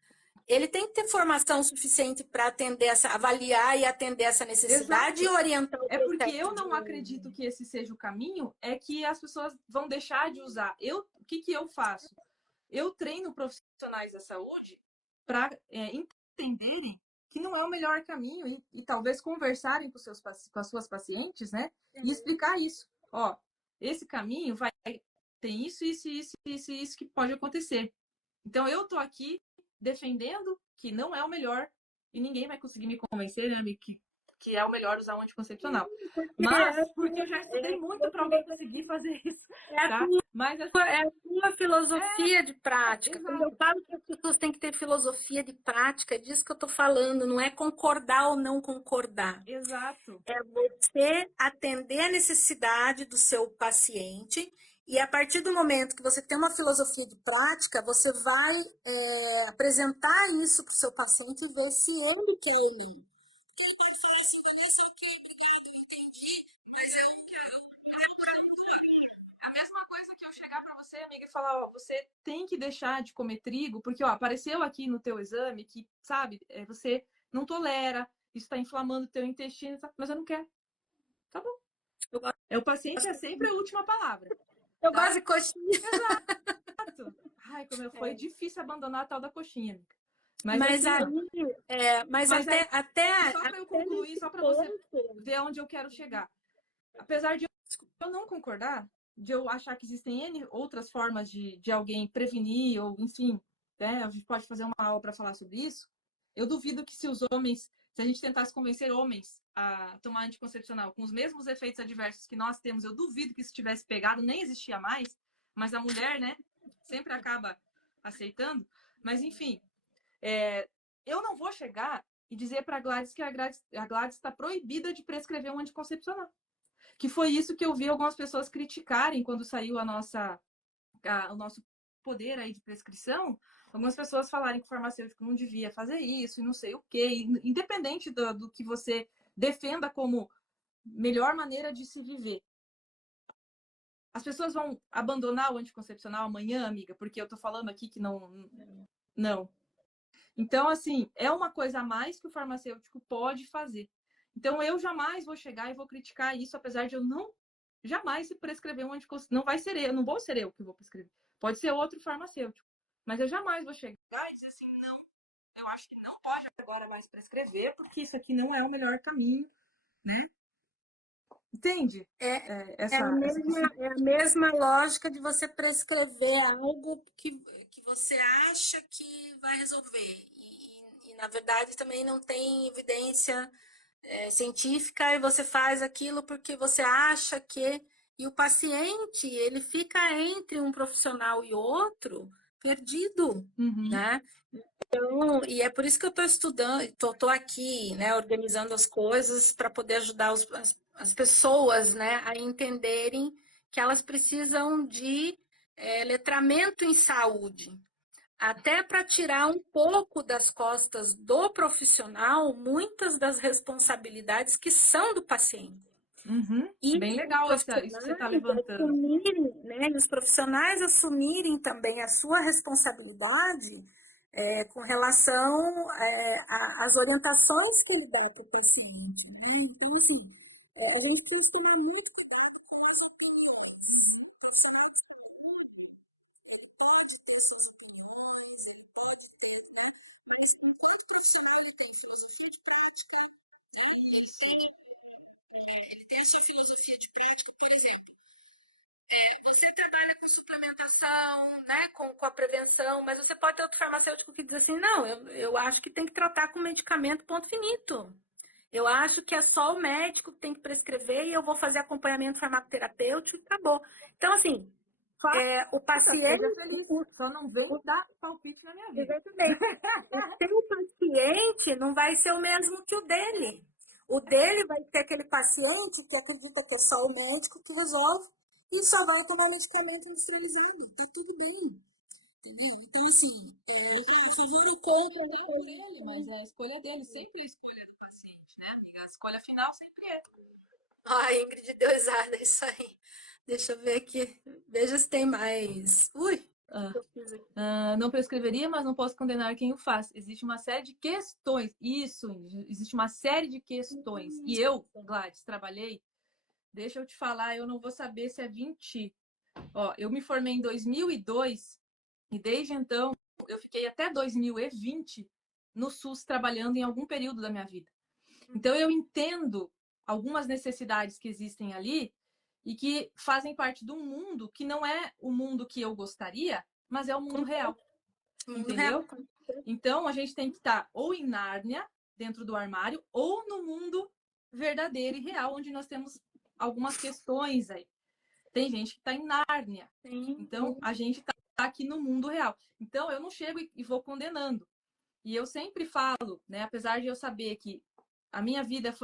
ele tem que ter formação suficiente para atender avaliar e atender essa necessidade. Exato. E orientar o processo. Porque eu não acredito que esse seja o caminho, é que as pessoas vão deixar de usar. O que eu faço? Eu treino profissionais da saúde para entenderem que não é o melhor caminho e talvez conversarem com as suas pacientes, né? E explicar isso. Ó, esse caminho tem isso que pode acontecer. Então eu tô aqui defendendo que não é o melhor e ninguém vai conseguir me convencer, né, que é o melhor usar um anticoncepcional. Mas porque eu já estudei muito para alguém conseguir fazer isso. Tá? Mas é a sua filosofia de prática. Quando eu falo que as pessoas têm que ter filosofia de prática, é disso que eu estou falando, não é concordar ou não concordar. Exato. É você atender a necessidade do seu paciente e a partir do momento que você tem uma filosofia de prática, você vai apresentar isso para o seu paciente e ver se ele quer ou não. A mesma coisa que eu chegar para você, amiga, e falar, ó, você tem que deixar de comer trigo, porque ó, apareceu aqui no teu exame que, sabe, você não tolera, isso está inflamando o teu intestino, mas eu não quero. Tá bom. O paciente é sempre a última palavra. Eu gosto de coxinha. Exato. Ai, foi difícil abandonar a tal da coxinha, amiga. Mas assim, até só para eu concluir, só para você ver onde eu quero chegar. Apesar de eu não concordar, de eu achar que existem N outras formas de alguém prevenir, ou enfim, né, a gente pode fazer uma aula para falar sobre isso. Eu duvido que se a gente tentasse convencer homens a tomar anticoncepcional com os mesmos efeitos adversos que nós temos, eu duvido que isso tivesse pegado, nem existia mais, mas a mulher, né, sempre acaba aceitando. Mas enfim, eu não vou chegar e dizer para a Gladys que a Gladys está proibida de prescrever um anticoncepcional. Que foi isso que eu vi algumas pessoas criticarem quando saiu o nosso poder aí de prescrição. Algumas pessoas falarem que o farmacêutico não devia fazer isso e não sei o quê. Independente do que você defenda como melhor maneira de se viver. As pessoas vão abandonar o anticoncepcional amanhã, amiga, porque eu tô falando aqui que não. Não. Então, assim, é uma coisa a mais que o farmacêutico pode fazer. Então, eu jamais vou chegar e vou criticar isso, apesar de eu não jamais se prescrever um anticoncepcional. Não vai ser eu, não vou ser eu que vou prescrever. Pode ser outro farmacêutico. Mas eu jamais vou chegar e dizer assim, não, eu acho que não pode agora mais prescrever, porque isso aqui não é o melhor caminho. né? Entende? É a mesma lógica de você prescrever algo que você acha que vai resolver. Na verdade, também não tem evidência científica e você faz aquilo porque você acha que... E o paciente, ele fica entre um profissional e outro perdido, né? Então, e é por isso que eu estou estudando, estou aqui, né, organizando as coisas para poder ajudar as pessoas, né, a entenderem que elas precisam de letramento em saúde, até para tirar um pouco das costas do profissional muitas das responsabilidades que são do paciente. E Bem legal isso que você está levantando. Né, os profissionais assumirem também a sua responsabilidade com relação às orientações que ele dá para o paciente. Né? Então, assim, a gente precisa tomar muito cuidado com as opiniões. O profissional de saúde, ele pode ter suas opiniões, ele pode ter, né? Mas enquanto profissional ele tem filosofia de prática, né? Ele tem a sua filosofia de prática, por exemplo. Você trabalha com suplementação, né, com a prevenção, mas você pode ter outro farmacêutico que diz assim, não, eu acho que tem que tratar com medicamento, ponto finito. Eu acho que é só o médico que tem que prescrever e eu vou fazer acompanhamento farmacoterapêutico e acabou. Então, assim, o paciente... Só não vem dar palpite na minha vida. Exatamente. O seu paciente não vai ser o mesmo que o dele. O dele vai ter aquele paciente que acredita que é só o médico que resolve e só vai tomar medicamento industrializado. Tá tudo bem. Entendeu? Então, assim, a favor ou contra... Não por ele, mas é a escolha dele. Sempre a escolha do paciente, né, amiga? A escolha final sempre é. Ai, Ingrid, deu risada, é isso aí. Deixa eu ver aqui. Veja se tem mais. Ui! Não prescreveria, mas não posso condenar quem o faz. Existe uma série de questões. Isso, existe uma série de questões. E eu, Gladys, trabalhei. Deixa eu te falar, eu não vou saber se é 20. Ó, eu me formei em 2002 e desde então eu fiquei até 2020 no SUS trabalhando em algum período da minha vida. Então eu entendo algumas necessidades que existem ali e que fazem parte de um mundo que não é o mundo que eu gostaria, mas é o mundo real. Entendeu? Então a gente tem que estar ou em Nárnia, dentro do armário, ou no mundo verdadeiro e real, onde nós temos algumas questões aí. Tem gente que está em Nárnia. Então a gente está aqui no mundo real. Então eu não chego e vou condenando. E eu sempre falo, né, apesar de eu saber que a minha vida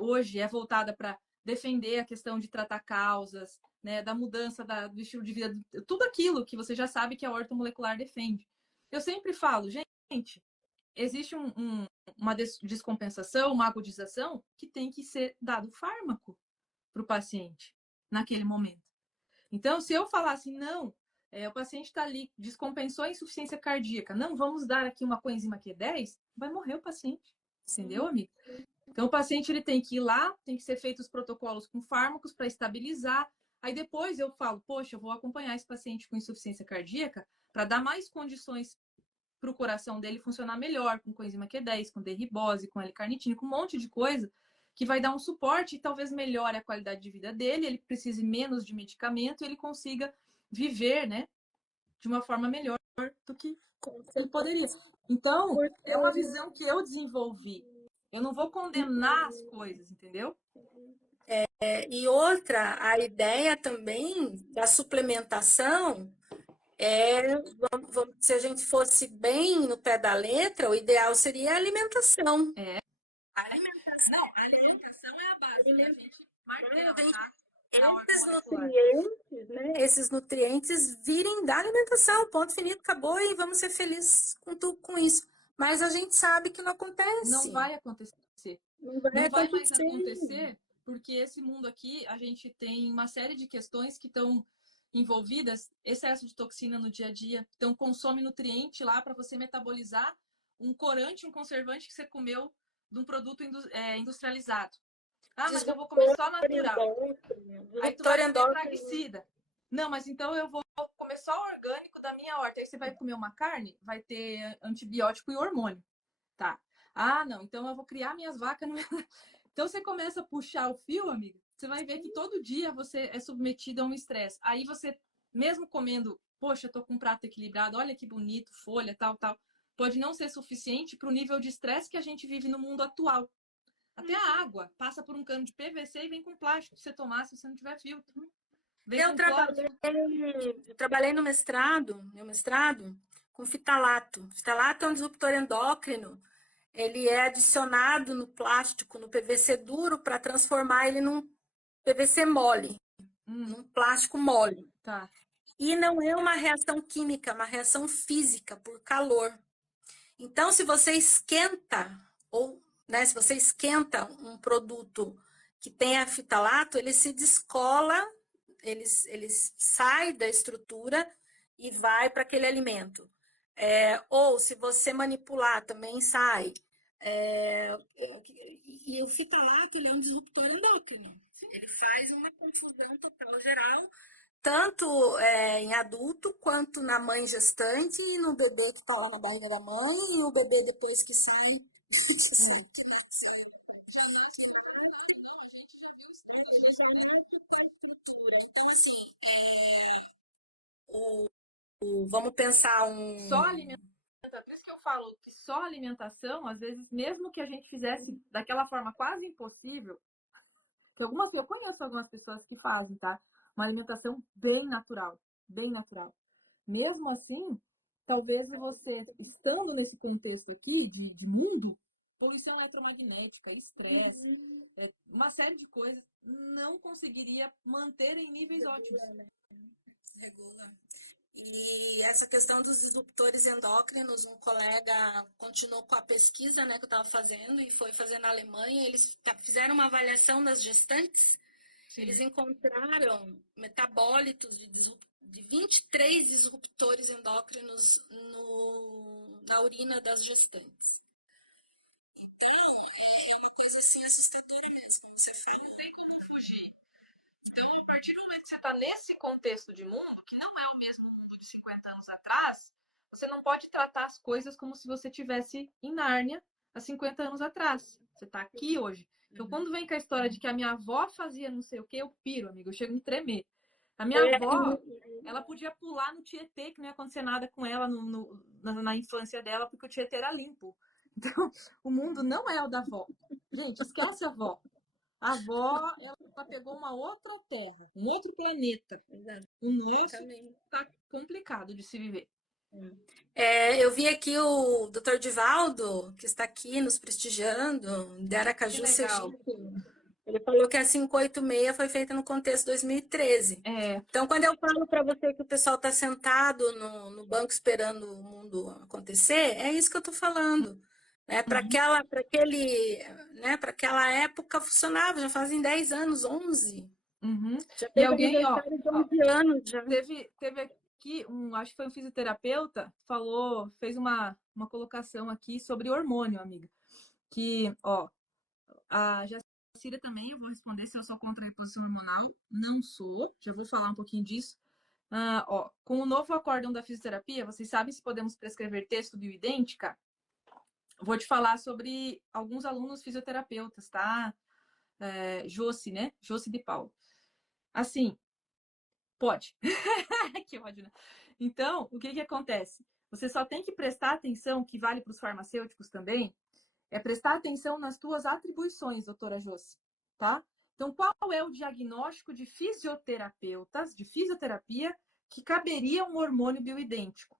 hoje é voltada para defender a questão de tratar causas, né, da mudança do estilo de vida, tudo aquilo que você já sabe que a ortomolecular defende. Eu sempre falo, gente, existe uma descompensação, uma agudização que tem que ser dado fármaco para o paciente naquele momento. Então, se eu falar assim, não, o paciente está ali, descompensou a insuficiência cardíaca, não, vamos dar aqui uma coenzima Q10, vai morrer o paciente. Entendeu, amigo? Então, o paciente ele tem que ir lá, tem que ser feitos os protocolos com fármacos para estabilizar. Aí depois eu falo, poxa, eu vou acompanhar esse paciente com insuficiência cardíaca para dar mais condições para o coração dele funcionar melhor, com coenzima Q10, com D-ribose, com L-carnitina, com um monte de coisa que vai dar um suporte e talvez melhore a qualidade de vida dele, ele precise menos de medicamento e ele consiga viver, né, de uma forma melhor do que ele poderia. Então, é uma visão que eu desenvolvi. Eu não vou condenar as coisas, entendeu? E outra, a ideia também da suplementação se a gente fosse bem no pé da letra, o ideal seria a alimentação. A alimentação é a base, né? A gente martela, tá? Esses nutrientes virem da alimentação, ponto finito, acabou e vamos ser felizes com isso. Mas a gente sabe que não acontece. Não vai acontecer. Não vai mais acontecer, porque esse mundo aqui, a gente tem uma série de questões que estão envolvidas, excesso de toxina no dia a dia, então consome nutriente lá para você metabolizar um corante, um conservante que você comeu de um produto industrializado. Ah, mas eu vou comer só natural. Aí tu vai comer praguicida. Não, mas então eu vou comer só orgânico da minha horta. Aí você vai comer uma carne, vai ter antibiótico e hormônio. Tá. Ah, não, então eu vou criar minhas vacas. Então, você começa a puxar o fio, amiga, você vai ver que todo dia você é submetido a um estresse. Aí você, mesmo comendo, poxa, tô com um prato equilibrado, olha que bonito, folha, tal, tal, pode não ser suficiente para o nível de estresse que a gente vive no mundo atual. Até a água passa por um cano de PVC e vem com plástico, pra você tomar se você não tiver filtro. Vem Eu com cloro. trabalhei no meu mestrado, com fitalato. Fitalato é um disruptor endócrino. Ele é adicionado no plástico, no PVC duro, para transformar ele num PVC mole, num plástico mole. Tá. E não é uma reação química, é uma reação física, por calor. Então, se você esquenta, ou né, se você esquenta um produto que tenha fitalato, ele se descola, ele sai da estrutura e vai para aquele alimento. Ou se você manipular, também sai. E o fitalato ele é um disruptor endócrino. Ele faz uma confusão total geral, tanto em adulto, quanto na mãe gestante, e no bebê que está lá na barriga da mãe, e o bebê depois que sai, que nasceu. Já nasce, não, a gente já viu isso. Ele já nasce com a estrutura. Então, assim, vamos pensar Só alimentação. Por isso que eu falo que só alimentação, às vezes, mesmo que a gente fizesse daquela forma quase impossível, que eu conheço algumas pessoas que fazem, tá? Uma alimentação bem natural, bem natural. Mesmo assim, talvez você, estando nesse contexto aqui de mundo, poluição eletromagnética, estresse, uma série de coisas, não conseguiria manter em níveis ótimos. regula. E essa questão dos disruptores endócrinos, um colega continuou com a pesquisa, né, que eu estava fazendo e foi fazer na Alemanha. Eles fizeram uma avaliação das gestantes. Sim. Eles encontraram metabólitos de 23 disruptores endócrinos na urina das gestantes. A partir do momento que você está nesse contexto de mundo, que não é o mesmo mundo de 50 anos atrás, você não pode tratar as coisas como se você estivesse em Nárnia há 50 anos atrás. Você está aqui hoje. Então, quando vem com a história de que a minha avó fazia não sei o que, eu piro, amigo. Eu chego a me tremer. A minha avó, ela podia pular no Tietê, que não ia acontecer nada com ela na infância dela, porque o Tietê era limpo. Então, o mundo não é o da avó. Gente, esquece a avó. A avó, ela pegou uma outra terra, um outro planeta. O nosso tá complicado de se viver. Eu vi aqui o Dr. Divaldo, que está aqui nos prestigiando, de Aracaju, Sergipe. Ele falou que a 586 foi feita no contexto 2013. Então, quando eu falo para você que o pessoal está sentado no banco esperando o mundo acontecer, é isso que eu estou falando. Para aquela época funcionava, já fazem 10 anos, 11. Já e alguém, de 11 anos já. Teve aqui, acho que foi um fisioterapeuta, fez uma colocação aqui sobre hormônio, amiga. Que, a Jacira também, eu vou responder se eu sou contra a reposição hormonal. Não sou, já vou falar um pouquinho disso. Com o novo acórdão da fisioterapia, vocês sabem se podemos prescrever texto bioidêntica? Vou te falar sobre alguns alunos fisioterapeutas, tá? Josi, né? Josi de Paulo. Assim, pode. Que ódio, né? Então, o que acontece? Você só tem que prestar atenção, que vale para os farmacêuticos também, é prestar atenção nas tuas atribuições, doutora Josi, tá? Então, qual é o diagnóstico de fisioterapeutas, de fisioterapia, que caberia um hormônio bioidêntico?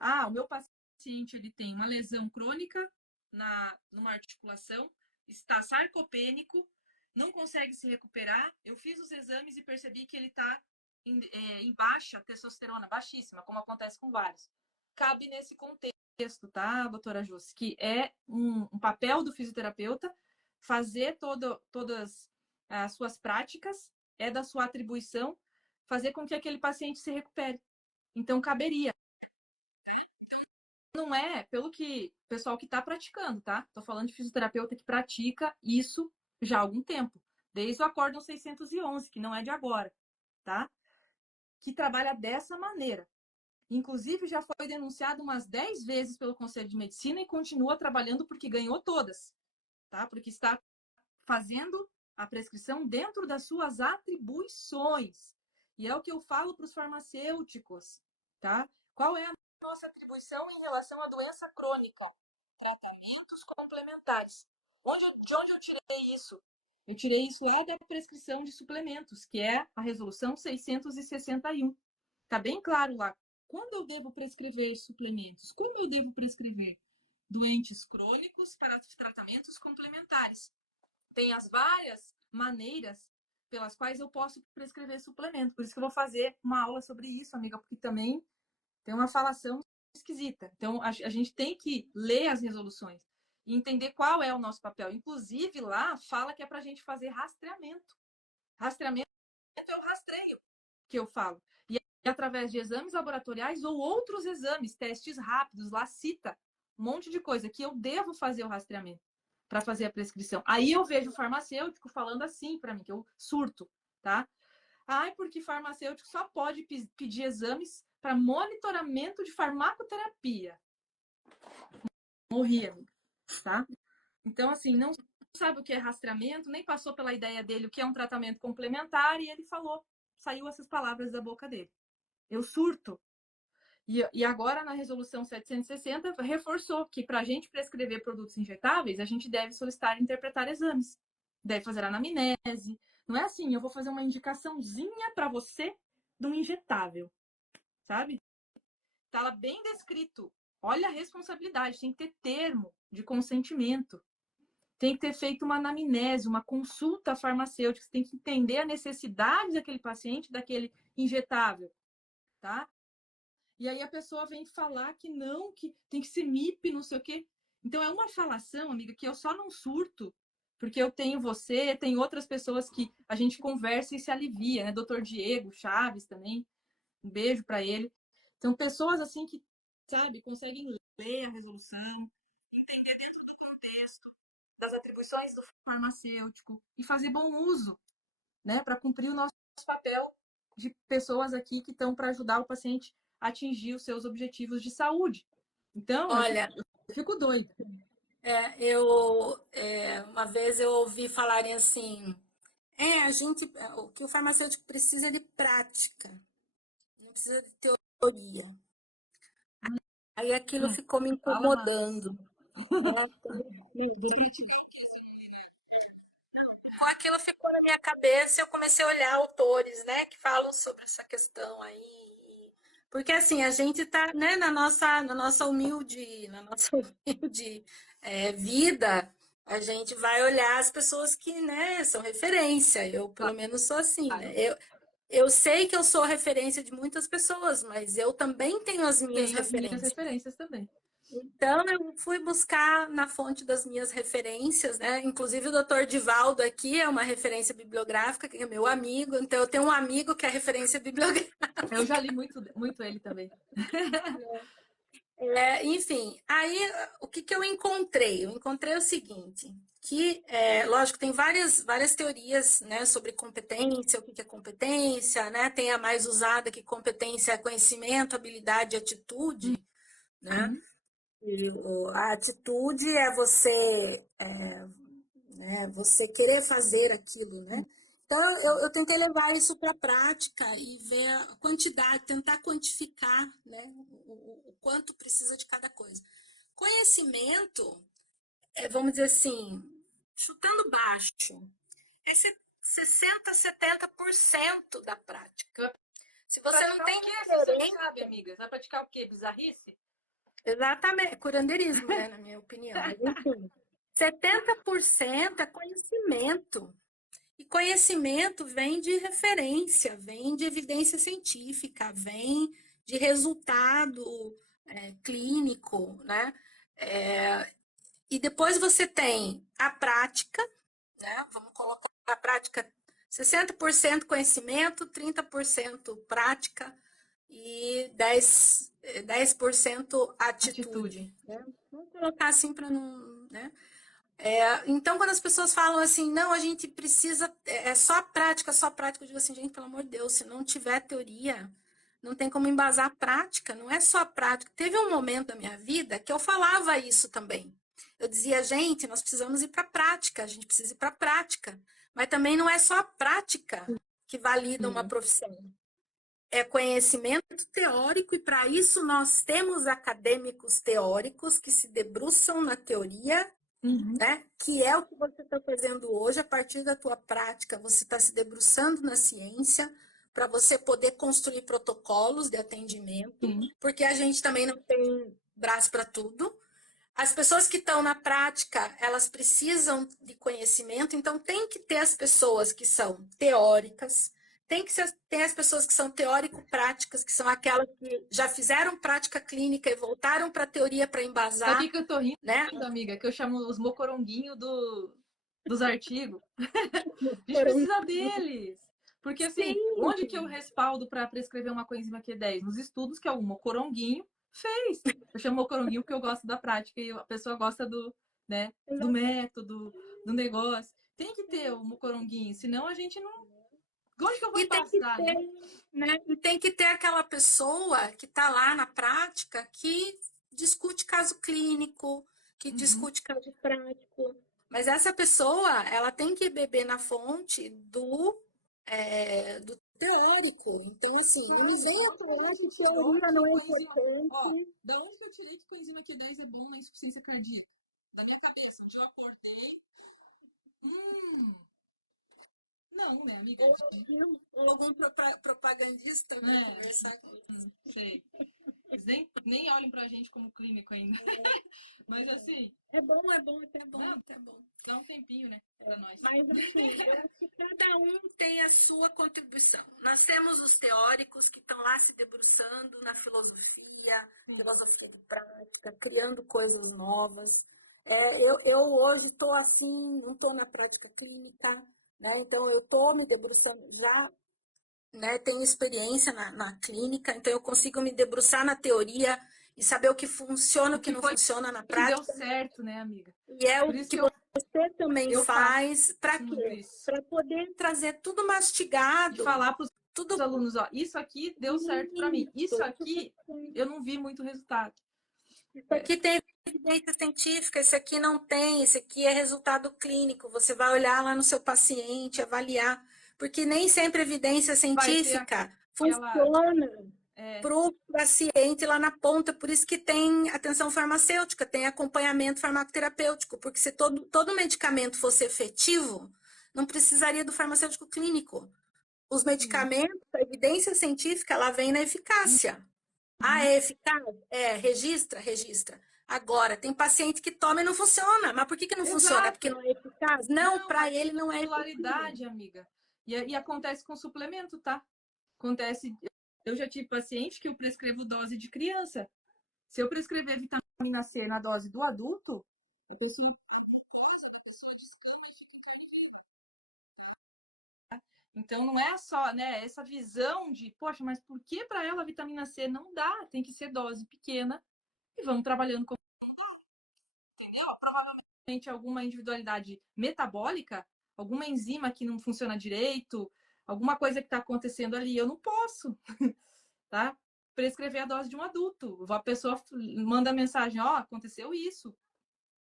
O meu paciente ele tem uma lesão crônica numa articulação, está sarcopênico, não consegue se recuperar. Eu fiz os exames e percebi que ele está em baixa testosterona, baixíssima, como acontece com vários. Cabe nesse contexto, tá, doutora Jússi? Que é um papel do fisioterapeuta fazer todas as suas práticas, é da sua atribuição, fazer com que aquele paciente se recupere. Então, caberia. Não é pelo que o pessoal que está praticando, tá? Estou falando de fisioterapeuta que pratica isso já há algum tempo. Desde o Acórdão 611, que não é de agora, tá? Que trabalha dessa maneira. Inclusive, já foi denunciado umas 10 vezes pelo Conselho de Medicina e continua trabalhando porque ganhou todas, tá? Porque está fazendo a prescrição dentro das suas atribuições. E é o que eu falo para os farmacêuticos, tá? Qual é a nossa atribuição em relação à doença crônica? Tratamentos complementares. De onde eu tirei isso? Eu tirei isso lá da prescrição de suplementos, que é a resolução 661. Tá bem claro lá. Quando eu devo prescrever suplementos? Como eu devo prescrever? Doentes crônicos para tratamentos complementares. Tem as várias maneiras pelas quais eu posso prescrever suplemento. Por isso que eu vou fazer uma aula sobre isso, amiga, porque também tem uma falação esquisita. Então, a gente tem que ler as resoluções e entender qual é o nosso papel. Inclusive, lá fala que é para a gente fazer rastreamento. Rastreamento é o rastreio que eu falo. E através de exames laboratoriais ou outros exames, testes rápidos, lá cita um monte de coisa que eu devo fazer o rastreamento para fazer a prescrição. Aí eu vejo o farmacêutico falando assim para mim, que eu surto, tá? Ai, porque farmacêutico só pode pedir exames para monitoramento de farmacoterapia. Morri, amiga, tá? Então, assim, não sabe o que é rastreamento, nem passou pela ideia dele o que é um tratamento complementar, e ele falou, saiu essas palavras da boca dele. Eu surto. E agora, na resolução 760, reforçou que para a gente prescrever produtos injetáveis, a gente deve solicitar e interpretar exames. Deve fazer anamnese. Não é assim, eu vou fazer uma indicaçãozinha para você de um injetável, sabe? Tá lá bem descrito. Olha a responsabilidade, tem que ter termo de consentimento. Tem que ter feito uma anamnese, uma consulta farmacêutica. Você tem que entender a necessidade daquele paciente, daquele injetável, tá? E aí a pessoa vem falar que não, que tem que ser MIP, não sei o quê. Então é uma falação, amiga, que eu só não surto, porque eu tenho você, tem outras pessoas que a gente conversa e se alivia, né? Doutor Diego Chaves também, um beijo para ele. São pessoas assim que, sabe, conseguem ler a resolução, entender dentro do contexto das atribuições do farmacêutico e fazer bom uso, né, para cumprir o nosso papel de pessoas aqui que estão para ajudar o paciente a atingir os seus objetivos de saúde. Então, Olha, eu fico doida. Uma vez eu ouvi falarem assim, o que o farmacêutico precisa é de prática, não precisa de teoria. Aí aquilo ficou me Fala mais. incomodando, né? Aquilo ficou na minha cabeça e eu comecei a olhar autores, né, que falam sobre essa questão aí. Porque assim, a gente está, né, na nossa humilde vida, a gente vai olhar as pessoas que, né, são referência. Eu, pelo menos, sou assim, né? Eu sei que eu sou referência de muitas pessoas, mas eu também tenho as minhas Tenho as minhas referências. referências também. Então, eu fui buscar na fonte das minhas referências, né? Inclusive, o doutor Divaldo aqui é uma referência bibliográfica, que é meu amigo. Então, eu tenho um amigo que é referência bibliográfica. Eu já li muito, muito ele também. Enfim, aí o que eu encontrei? Eu encontrei o seguinte, que, lógico, tem várias teorias, né, sobre competência, o que é competência, né? Tem a mais usada que competência é conhecimento, habilidade e atitude, né? E a atitude é você querer fazer aquilo, né? Então, eu tentei levar isso para a prática e ver a quantidade, tentar quantificar, né, o quanto precisa de cada coisa. Conhecimento, vamos dizer assim, chutando baixo, é 60, 70% da prática. Se você não tem referência... Você sabe, amiga? Vai praticar o quê? Bizarrice? Exatamente, curandeirismo, né, na minha opinião. Mas, enfim, 70% é conhecimento. E conhecimento vem de referência, vem de evidência científica, vem de resultado clínico, né? E depois você tem a prática, né? Vamos colocar a prática 60% conhecimento, 30% prática e 10% atitude. Né? Vamos colocar assim para não. Né? Então, quando as pessoas falam assim, não, a gente precisa, só prática, eu digo assim, gente, pelo amor de Deus, se não tiver teoria, não tem como embasar a prática, não é só a prática. Teve um momento da minha vida que eu falava isso também. Eu dizia, gente, nós precisamos ir para a prática, a gente precisa ir para a prática. Mas também não é só a prática que valida uma profissão. É conhecimento teórico, e para isso nós temos acadêmicos teóricos que se debruçam na teoria, né? Que é o que você está fazendo hoje. A partir da tua prática, você está se debruçando na ciência para você poder construir protocolos de atendimento, porque a gente também não tem braço para tudo. As pessoas que estão na prática, elas precisam de conhecimento, então tem que ter as pessoas que são teóricas, tem as pessoas que são teórico-práticas, que são aquelas que já fizeram prática clínica e voltaram para a teoria para embasar. Sabe que eu tô rindo, né? amiga? Que eu chamo os mocoronguinhos dos artigos. A gente precisa deles. Porque, assim, onde que eu respaldo para prescrever uma coenzima Q10? Nos estudos que o mocoronguinho fez. Eu chamo mocoronguinho porque eu gosto da prática e a pessoa gosta do método, do negócio. Tem que ter o mocoronguinho, senão a gente não... Onde que eu vou passar, né? E tem que ter aquela pessoa que está lá na prática que discute caso clínico, que discute caso prático. Mas essa pessoa, ela tem que beber na fonte do teórico. Então, assim, não me venha falar que teoria não é importante. Ó, da onde que eu tirei que coenzima Q10 é bom na insuficiência cardíaca? Da minha cabeça, onde eu acordei. Não, né, amiga? Ou algum propagandista conversar com isso. Sei. Eles nem olham pra gente como clínico ainda. Mas assim... É bom, até bom, até bom. Dá um tempinho, né, pra nós. Mas assim, eu acho que cada um tem a sua contribuição. Nós temos os teóricos que estão lá se debruçando na filosofia de prática, criando coisas novas. Eu hoje estou assim, não estou na prática clínica, né? Então eu estou me debruçando já, né? Tenho experiência na clínica, então eu consigo me debruçar na teoria e saber o que funciona, o que não funciona na prática. Deu certo, né, amiga? E é o que você também faz para quê? Para poder trazer tudo mastigado. E falar para os alunos, ó, isso aqui deu certo para mim. Isso aqui eu não vi muito resultado. Isso aqui tem evidência científica, esse aqui não tem, esse aqui é resultado clínico. Você vai olhar lá no seu paciente, avaliar, porque nem sempre a evidência científica funciona para o paciente lá na ponta. Por isso que tem atenção farmacêutica, tem acompanhamento farmacoterapêutico, porque se todo medicamento fosse efetivo, não precisaria do farmacêutico clínico. Os medicamentos, a evidência científica, ela vem na eficácia. É eficaz? Registra. Agora, tem paciente que toma e não funciona. Mas por que não funciona? É porque não é eficaz? Não, para ele não é eficaz. Amiga. E acontece com suplemento, tá? Acontece... Eu já tive paciente que eu prescrevo dose de criança. Se eu prescrever vitamina C na dose do adulto, a pessoa... Então, não é só, né, essa visão de, poxa, mas por que para ela a vitamina C não dá? Tem que ser dose pequena e vamos trabalhando com... Entendeu? Provavelmente alguma individualidade metabólica, alguma enzima que não funciona direito, alguma coisa que está acontecendo ali, eu não posso, tá? Prescrever a dose de um adulto. A pessoa manda mensagem, ó, aconteceu isso.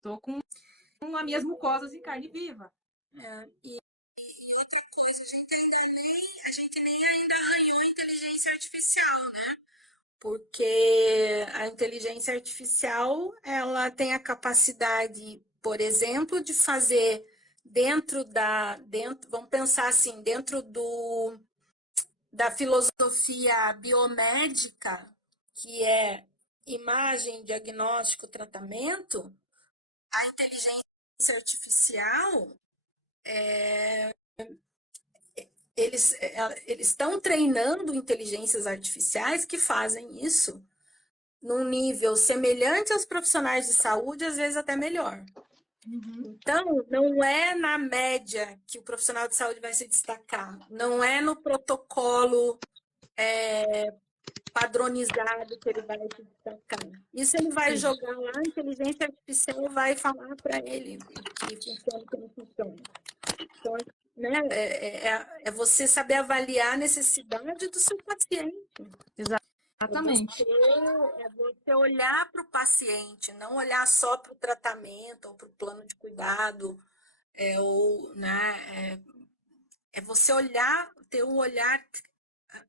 Tô com as minhas mucosas em carne viva. E a gente nem ainda arranhou inteligência artificial, né? Porque a inteligência artificial, ela tem a capacidade, por exemplo, de fazer vamos pensar assim, dentro da filosofia biomédica, que é imagem, diagnóstico, tratamento, a inteligência artificial, eles estão treinando inteligências artificiais que fazem isso num nível semelhante aos profissionais de saúde, às vezes até melhor. Então, não é na média que o profissional de saúde vai se destacar, não é no protocolo padronizado que ele vai se destacar. Isso ele vai jogar lá, a inteligência artificial vai falar para ele o que funciona e o que não funciona. Então, né, é você saber avaliar a necessidade do seu paciente. Exatamente. É você olhar para o paciente, não olhar só para o tratamento ou para o plano de cuidado, ou, né, é você olhar, ter o olhar,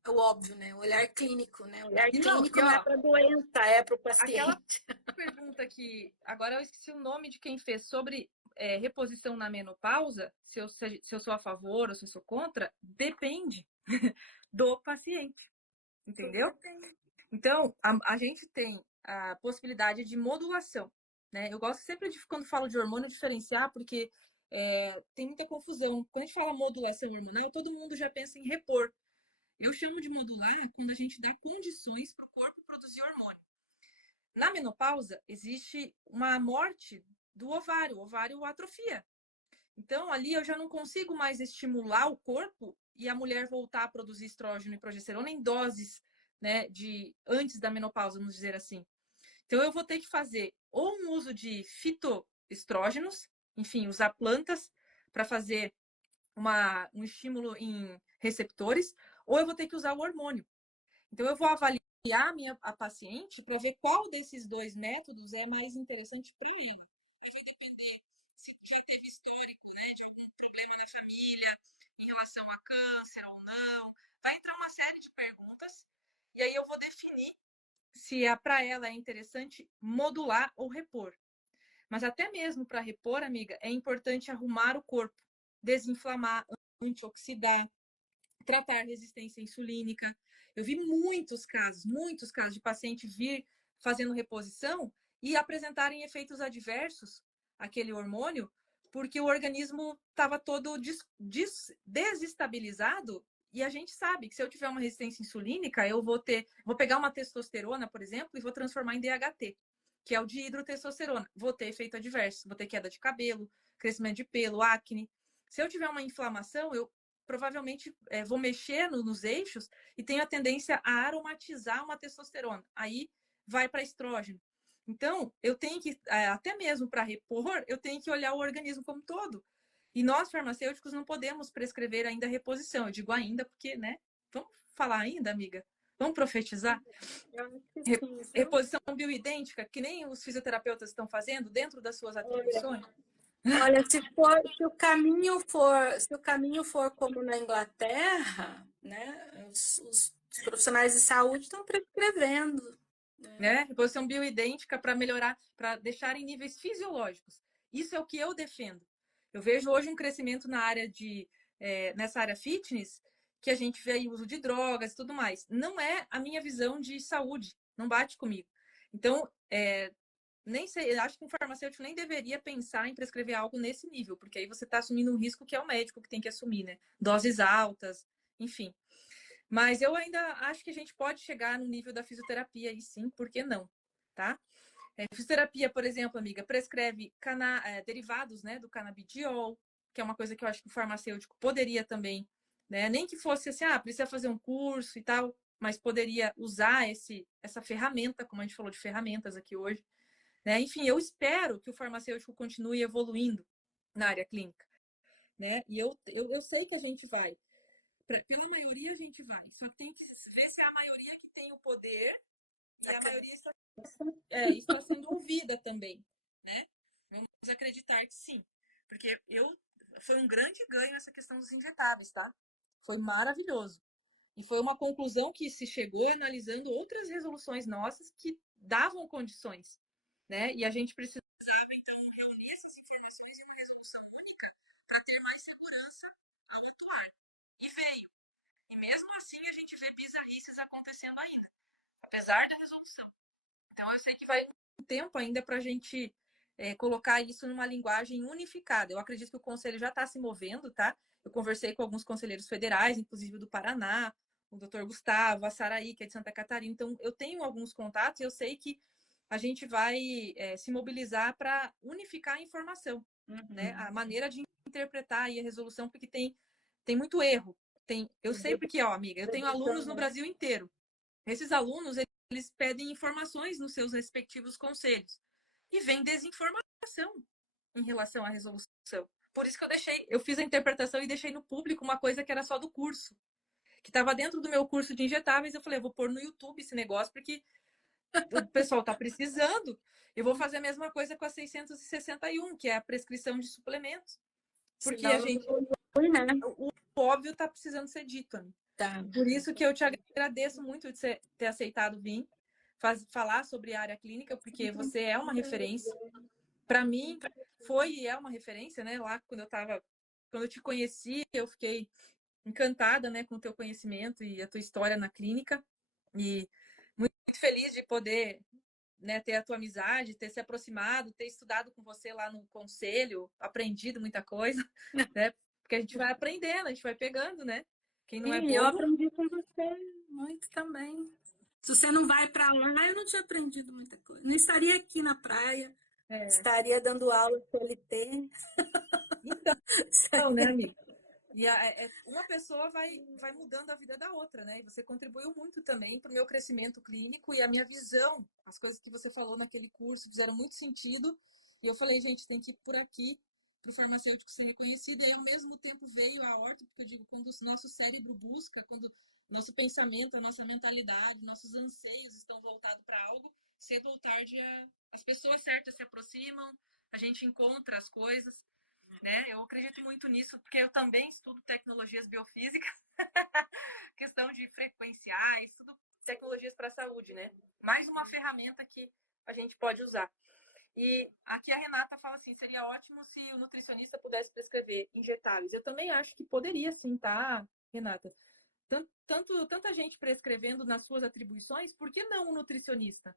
o óbvio, né? O olhar clínico, né? O olhar clínico não é Ó, para a doença, é para o aquela paciente. pergunta que agora eu esqueci o nome de quem fez sobre reposição na menopausa, se eu sou a favor ou se eu sou contra, depende do paciente, entendeu? Então, a gente tem a possibilidade de modulação, né? Eu gosto sempre de, quando falo de hormônio, diferenciar, porque tem muita confusão. Quando a gente fala modulação hormonal, todo mundo já pensa em repor. Eu chamo de modular quando a gente dá condições para o corpo produzir hormônio. Na menopausa, existe uma morte do ovário, o ovário atrofia. Então, ali eu já não consigo mais estimular o corpo e a mulher voltar a produzir estrógeno e progesterona em doses, né, de antes da menopausa, vamos dizer assim. Então, eu vou ter que fazer ou um uso de fitoestrógenos, enfim, usar plantas para fazer um estímulo em receptores, ou eu vou ter que usar o hormônio. Então, eu vou avaliar a paciente para ver qual desses dois métodos é mais interessante para ela. Aí vai depender se já teve histórico, né, de algum problema na família em relação a câncer ou não. Vai entrar uma série de perguntas e aí eu vou definir se para ela é interessante modular ou repor. Mas até mesmo para repor, amiga, é importante arrumar o corpo, desinflamar, antioxidar, tratar resistência insulínica. Eu vi muitos casos de paciente vir fazendo reposição e apresentarem efeitos adversos aquele hormônio, porque o organismo estava todo desestabilizado. E a gente sabe que se eu tiver uma resistência insulínica, eu vou pegar uma testosterona, por exemplo, e vou transformar em DHT, que é o dihidrotestosterona. Vou ter efeito adverso, vou ter queda de cabelo, crescimento de pelo, acne. Se eu tiver uma inflamação, eu provavelmente vou mexer nos eixos e tenho a tendência a aromatizar uma testosterona. Aí vai para estrógeno. Então, eu tenho que, até mesmo para repor, eu tenho que olhar o organismo como todo. E nós, farmacêuticos, não podemos prescrever ainda reposição. Eu digo ainda porque, né? Vamos falar ainda, amiga? Vamos profetizar? Eu acho que sim, viu? Reposição bioidêntica, que nem os fisioterapeutas estão fazendo dentro das suas atribuições. Olha, se o caminho for como na Inglaterra, né, os profissionais de saúde estão prescrevendo. Né? Reposição bioidêntica para melhorar, para deixar em níveis fisiológicos. Isso é o que eu defendo. Eu vejo hoje um crescimento nessa área fitness, que a gente vê aí o uso de drogas e tudo mais. Não é a minha visão de saúde, não bate comigo. Então, nem sei, acho que um farmacêutico nem deveria pensar em prescrever algo nesse nível, porque aí você está assumindo um risco que é o médico que tem que assumir, né? Doses altas, enfim. Mas eu ainda acho que a gente pode chegar no nível da fisioterapia aí sim, por que não? Tá? Fisioterapia, por exemplo, amiga, prescreve derivados, né, do canabidiol, que é uma coisa que eu acho que o farmacêutico poderia também, né? Nem que fosse assim, precisa fazer um curso e tal, mas poderia usar essa ferramenta, como a gente falou de ferramentas aqui hoje, né? Enfim, eu espero que o farmacêutico continue evoluindo na área clínica, né? E eu sei que a gente vai. Pela maioria a gente vai. Só que tem que ver se é a maioria que tem o poder e a maioria está sendo ouvida também, né? Vamos acreditar que sim. Porque foi um grande ganho essa questão dos injetáveis, tá? Foi maravilhoso. E foi uma conclusão que se chegou analisando outras resoluções nossas que davam condições, né? E a gente precisava, então, reunir essas informações em uma resolução única para ter mais segurança ao atuar. E veio. E mesmo assim a gente vê bizarrices acontecendo ainda, apesar da resolução. Então eu sei que vai um tempo ainda para a gente colocar isso numa linguagem unificada. Eu acredito que o conselho já está se movendo, tá? Eu conversei com alguns conselheiros federais, inclusive do Paraná, o doutor Gustavo, a Saraí, que é de Santa Catarina. Então eu tenho alguns contatos e eu sei que a gente vai se mobilizar para unificar a informação, né? A maneira de interpretar aí a resolução, porque tem muito erro. Eu sei porque, ó, amiga, eu tenho alunos no Brasil inteiro. Esses alunos, eles pedem informações nos seus respectivos conselhos e vem desinformação em relação à resolução. Por isso que eu fiz a interpretação e deixei no público uma coisa que era só do curso, que estava dentro do meu curso de injetáveis. Eu falei, eu vou pôr no YouTube esse negócio, porque o pessoal está precisando. Eu vou fazer a mesma coisa com a 661, que é a prescrição de suplementos. Porque a gente, o óbvio está precisando ser dito, né? Tá. Por isso que eu te agradeço muito de você ter aceitado vir falar sobre a área clínica, porque você é uma referência. Para mim, foi e é uma referência, né? Lá quando eu te conheci, eu fiquei encantada, né, com o teu conhecimento e a tua história na clínica. E muito feliz de poder, né, ter a tua amizade, ter se aproximado, ter estudado com você lá no conselho, aprendido muita coisa, né? Porque a gente vai aprendendo, a gente vai pegando, né? Quem não é bobo... Eu aprendi com você muito também. Se você não vai para lá, eu não tinha aprendido muita coisa. Não estaria aqui na praia, estaria dando aula CLT. Então, né, amiga? E uma pessoa vai mudando a vida da outra, né? E você contribuiu muito também para o meu crescimento clínico e a minha visão. As coisas que você falou naquele curso fizeram muito sentido. E eu falei, gente, tem que ir por aqui para o farmacêutico ser reconhecido. E aí, ao mesmo tempo, veio a horta, porque eu digo, quando o nosso cérebro busca, quando nosso pensamento, a nossa mentalidade, nossos anseios estão voltados para algo, cedo ou tarde as pessoas certas se aproximam, a gente encontra as coisas. Né? Eu acredito muito nisso, porque eu também estudo tecnologias biofísicas, questão de frequenciais, estudo tecnologias para a saúde, né? Mais uma ferramenta que a gente pode usar. E aqui a Renata fala assim, seria ótimo se o nutricionista pudesse prescrever injetáveis. Eu também acho que poderia sim, tá, Renata? Tanta gente prescrevendo nas suas atribuições, por que não um nutricionista?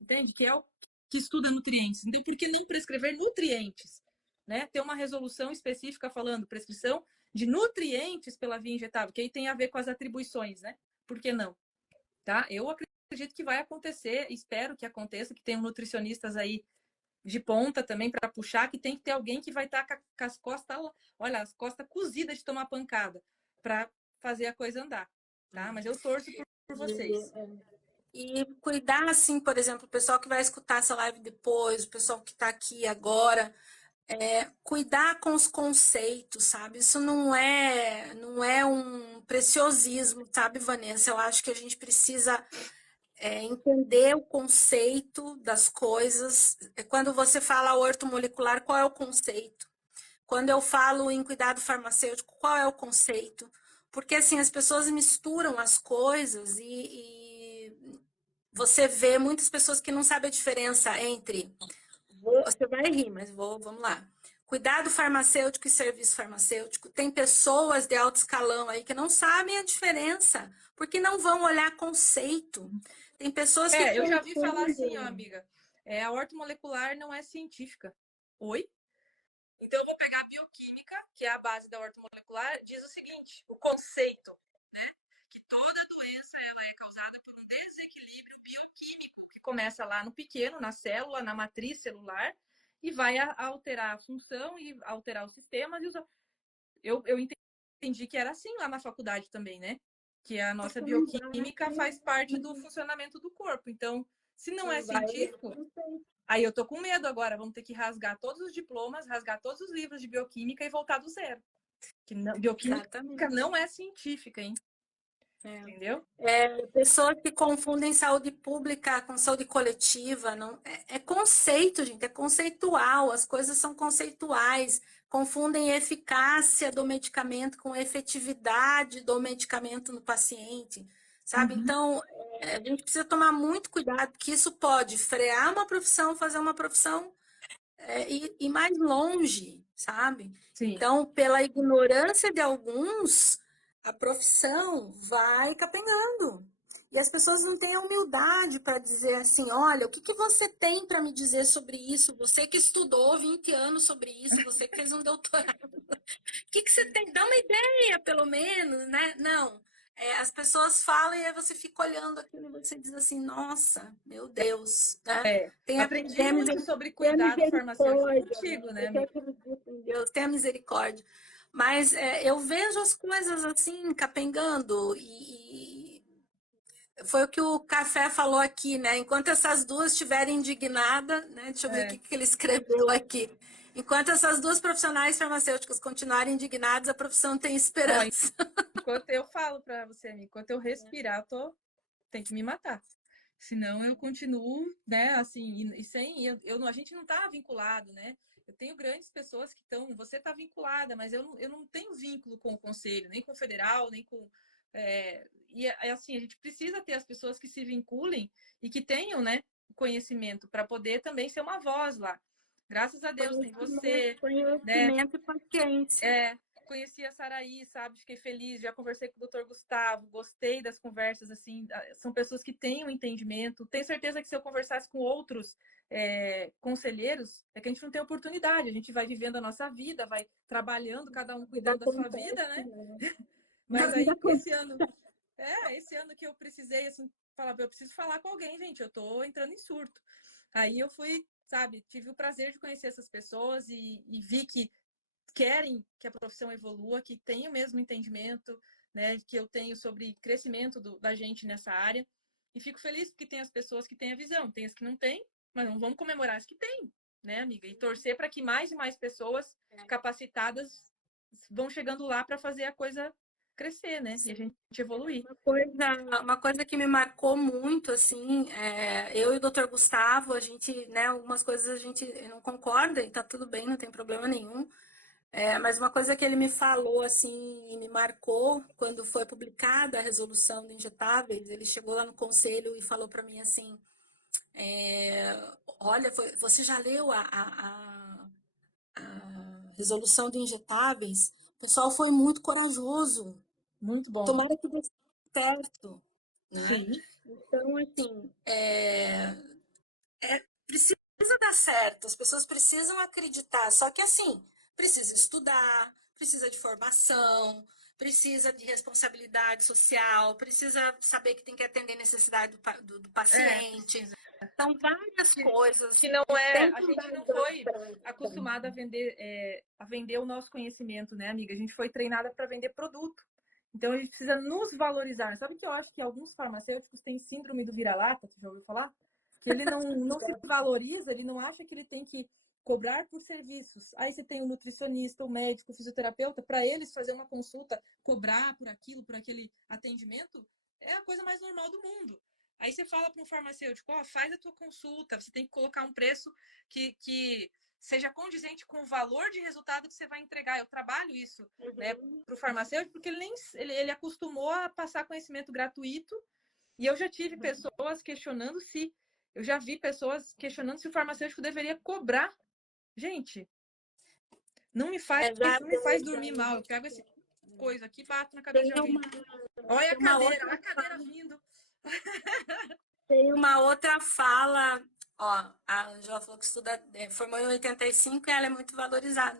Entende? Que é o que estuda nutrientes. Então, por que não prescrever nutrientes? Né? Ter uma resolução específica falando prescrição de nutrientes pela via injetável, que aí tem a ver com as atribuições, né? Por que não? Tá? Eu acredito que vai acontecer, espero que aconteça, que tenham nutricionistas aí de ponta também para puxar, que tem que ter alguém que vai estar com as costas, olha, as costas cozidas de tomar pancada, para fazer a coisa andar, tá? Mas eu torço por vocês. E cuidar, assim, por exemplo, o pessoal que vai escutar essa live depois, o pessoal que está aqui agora, cuidar com os conceitos, sabe? Isso não é um preciosismo, sabe, Vanessa? Eu acho que a gente precisa entender o conceito das coisas. Quando você fala ortomolecular, qual é o conceito? Quando eu falo em cuidado farmacêutico, qual é o conceito? Porque, assim, as pessoas misturam as coisas e você vê muitas pessoas que não sabem a diferença entre... Você vai rir, mas vamos lá. Cuidado farmacêutico e serviço farmacêutico. Tem pessoas de alto escalão aí que não sabem a diferença, porque não vão olhar conceito. Tem pessoas que... eu já vi falar assim, ó, amiga. A ortomolecular não é científica. Oi? Então, eu vou pegar a bioquímica, que é a base da ortomolecular, diz o seguinte, o conceito, né? Que toda doença ela é causada por um desequilíbrio bioquímico, que começa lá no pequeno, na célula, na matriz celular, e vai alterar a função e alterar os sistemas. Eu entendi que era assim lá na faculdade também, né? Que a nossa bioquímica faz parte do funcionamento do corpo. Então, se não é científico, aí eu tô com medo agora. Vamos ter que rasgar todos os diplomas, rasgar todos os livros de bioquímica e voltar do zero. Que bioquímica não é científica, hein? Entendeu? Pessoas que confundem saúde pública com saúde coletiva. Não, é conceito, gente, é conceitual, as coisas são conceituais. Confundem eficácia do medicamento com efetividade do medicamento no paciente, sabe? Então, a gente precisa tomar muito cuidado, porque isso pode frear uma profissão, fazer uma profissão ir mais longe, sabe? Sim. Então, pela ignorância de alguns, a profissão vai capengando. E as pessoas não têm a humildade para dizer assim, olha, o que você tem para me dizer sobre isso? Você que estudou 20 anos sobre isso, você que fez um doutorado. O que você tem? Dá uma ideia, pelo menos, né? Não. As pessoas falam e aí você fica olhando aquilo e você diz assim, nossa, meu Deus, né? Aprendi muito sobre cuidado farmacêutico contigo, né, amiga? Deus, tenha misericórdia. Mas eu vejo as coisas assim, capengando, e foi o que o Café falou aqui, né? Enquanto essas duas estiverem indignadas, né? Deixa eu ver o que ele escreveu aqui. Enquanto essas duas profissionais farmacêuticas continuarem indignadas, a profissão tem esperança. Enquanto eu falo para você, amiga, enquanto eu respirar, tem que me matar. Senão eu continuo, né, assim, e sem, a gente não tá vinculado, né? Eu tenho grandes pessoas que estão, você tá vinculada, mas eu não tenho vínculo com o conselho, nem com o federal, nem com. Assim, a gente precisa ter as pessoas que se vinculem e que tenham, né, conhecimento para poder também ser uma voz lá. Graças a Deus tem você, né? Conhecimento e paciência. Conheci a Saraí, sabe? Fiquei feliz, já conversei com o Dr. Gustavo, gostei das conversas, assim, são pessoas que têm um entendimento. Tenho certeza que se eu conversasse com outros conselheiros, é que a gente não tem oportunidade, a gente vai vivendo a nossa vida, vai trabalhando, cada um cuidando da sua vida, né? Mas aí, esse ano que eu precisei, assim, falar, eu preciso falar com alguém, gente, eu tô entrando em surto. Aí eu fui, sabe, tive o prazer de conhecer essas pessoas e vi que querem que a profissão evolua, que tenham o mesmo entendimento, né, que eu tenho sobre crescimento da gente nessa área. E fico feliz porque tem as pessoas que têm a visão, tem as que não têm, mas não vamos comemorar as que têm, né, amiga? E torcer para que mais e mais pessoas capacitadas vão chegando lá para fazer a coisa crescer, né? E a gente evoluir. Uma coisa que me marcou muito, assim, eu e o Dr. Gustavo, a gente, né, algumas coisas a gente não concorda e tá tudo bem, não tem problema nenhum. Mas uma coisa que ele me falou, assim, e me marcou, quando foi publicada a resolução de injetáveis, ele chegou lá no conselho e falou para mim assim, olha, você já leu a resolução de injetáveis? O pessoal foi muito corajoso. Muito bom. Tomara que dê certo. Né? Sim. Então, assim, precisa dar certo, as pessoas precisam acreditar, só que assim, precisa estudar, precisa de formação, precisa de responsabilidade social, precisa saber que tem que atender a necessidade do paciente. São várias coisas. Que não a gente não foi acostumada a vender o nosso conhecimento, né, amiga? A gente foi treinada para vender produto. Então a gente precisa nos valorizar. Sabe que eu acho que alguns farmacêuticos têm síndrome do vira-lata, você já ouviu falar? Que ele não se valoriza, ele não acha que ele tem que cobrar por serviços. Aí você tem o nutricionista, o médico, o fisioterapeuta, para eles fazer uma consulta, cobrar por aquilo, por aquele atendimento, é a coisa mais normal do mundo. Aí você fala para um farmacêutico, faz a tua consulta, você tem que colocar um preço que seja condizente com o valor de resultado que você vai entregar. Eu trabalho isso, né, para o farmacêutico, porque ele acostumou a passar conhecimento gratuito, e eu já tive pessoas questionando eu já vi pessoas questionando se o farmacêutico deveria cobrar. Gente, não me faz dormir mal. Eu pego essa coisa aqui e bato na cabeça de alguém. Olha a cadeira vindo. Tem uma outra fala, a Angela falou que formou em 85 e ela é muito valorizada.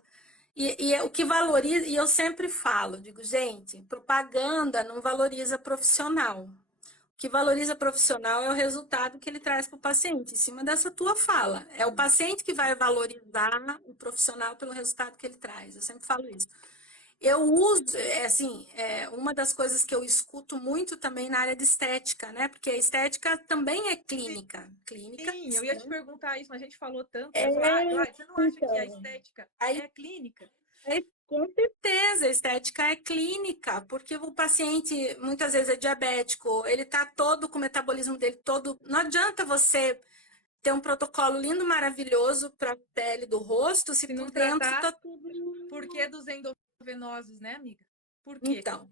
E o que valoriza, e eu sempre falo, digo, gente, propaganda não valoriza profissional. O que valoriza profissional é o resultado que ele traz para o paciente, em cima dessa tua fala. É o paciente que vai valorizar o profissional pelo resultado que ele traz. Eu sempre falo isso. Eu uso, uma das coisas que eu escuto muito também na área de estética, né? Porque a estética também é clínica. Sim, eu ia te perguntar isso, mas a gente falou tanto. Você não acha que a estética é clínica? Com certeza, a estética é clínica, porque o paciente muitas vezes é diabético, ele tá todo com o metabolismo dele todo. Não adianta você ter um protocolo lindo, maravilhoso para a pele do rosto, se por dentro tá tudo. Por que dos endovenosos, né, amiga? Por quê? Então,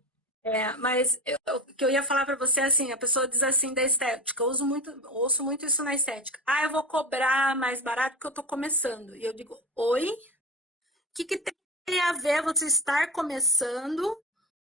mas o que eu ia falar para você é assim, a pessoa diz assim da estética, eu ouço muito isso na estética. Eu vou cobrar mais barato porque eu tô começando. E eu digo, oi? O que tem a ver você estar começando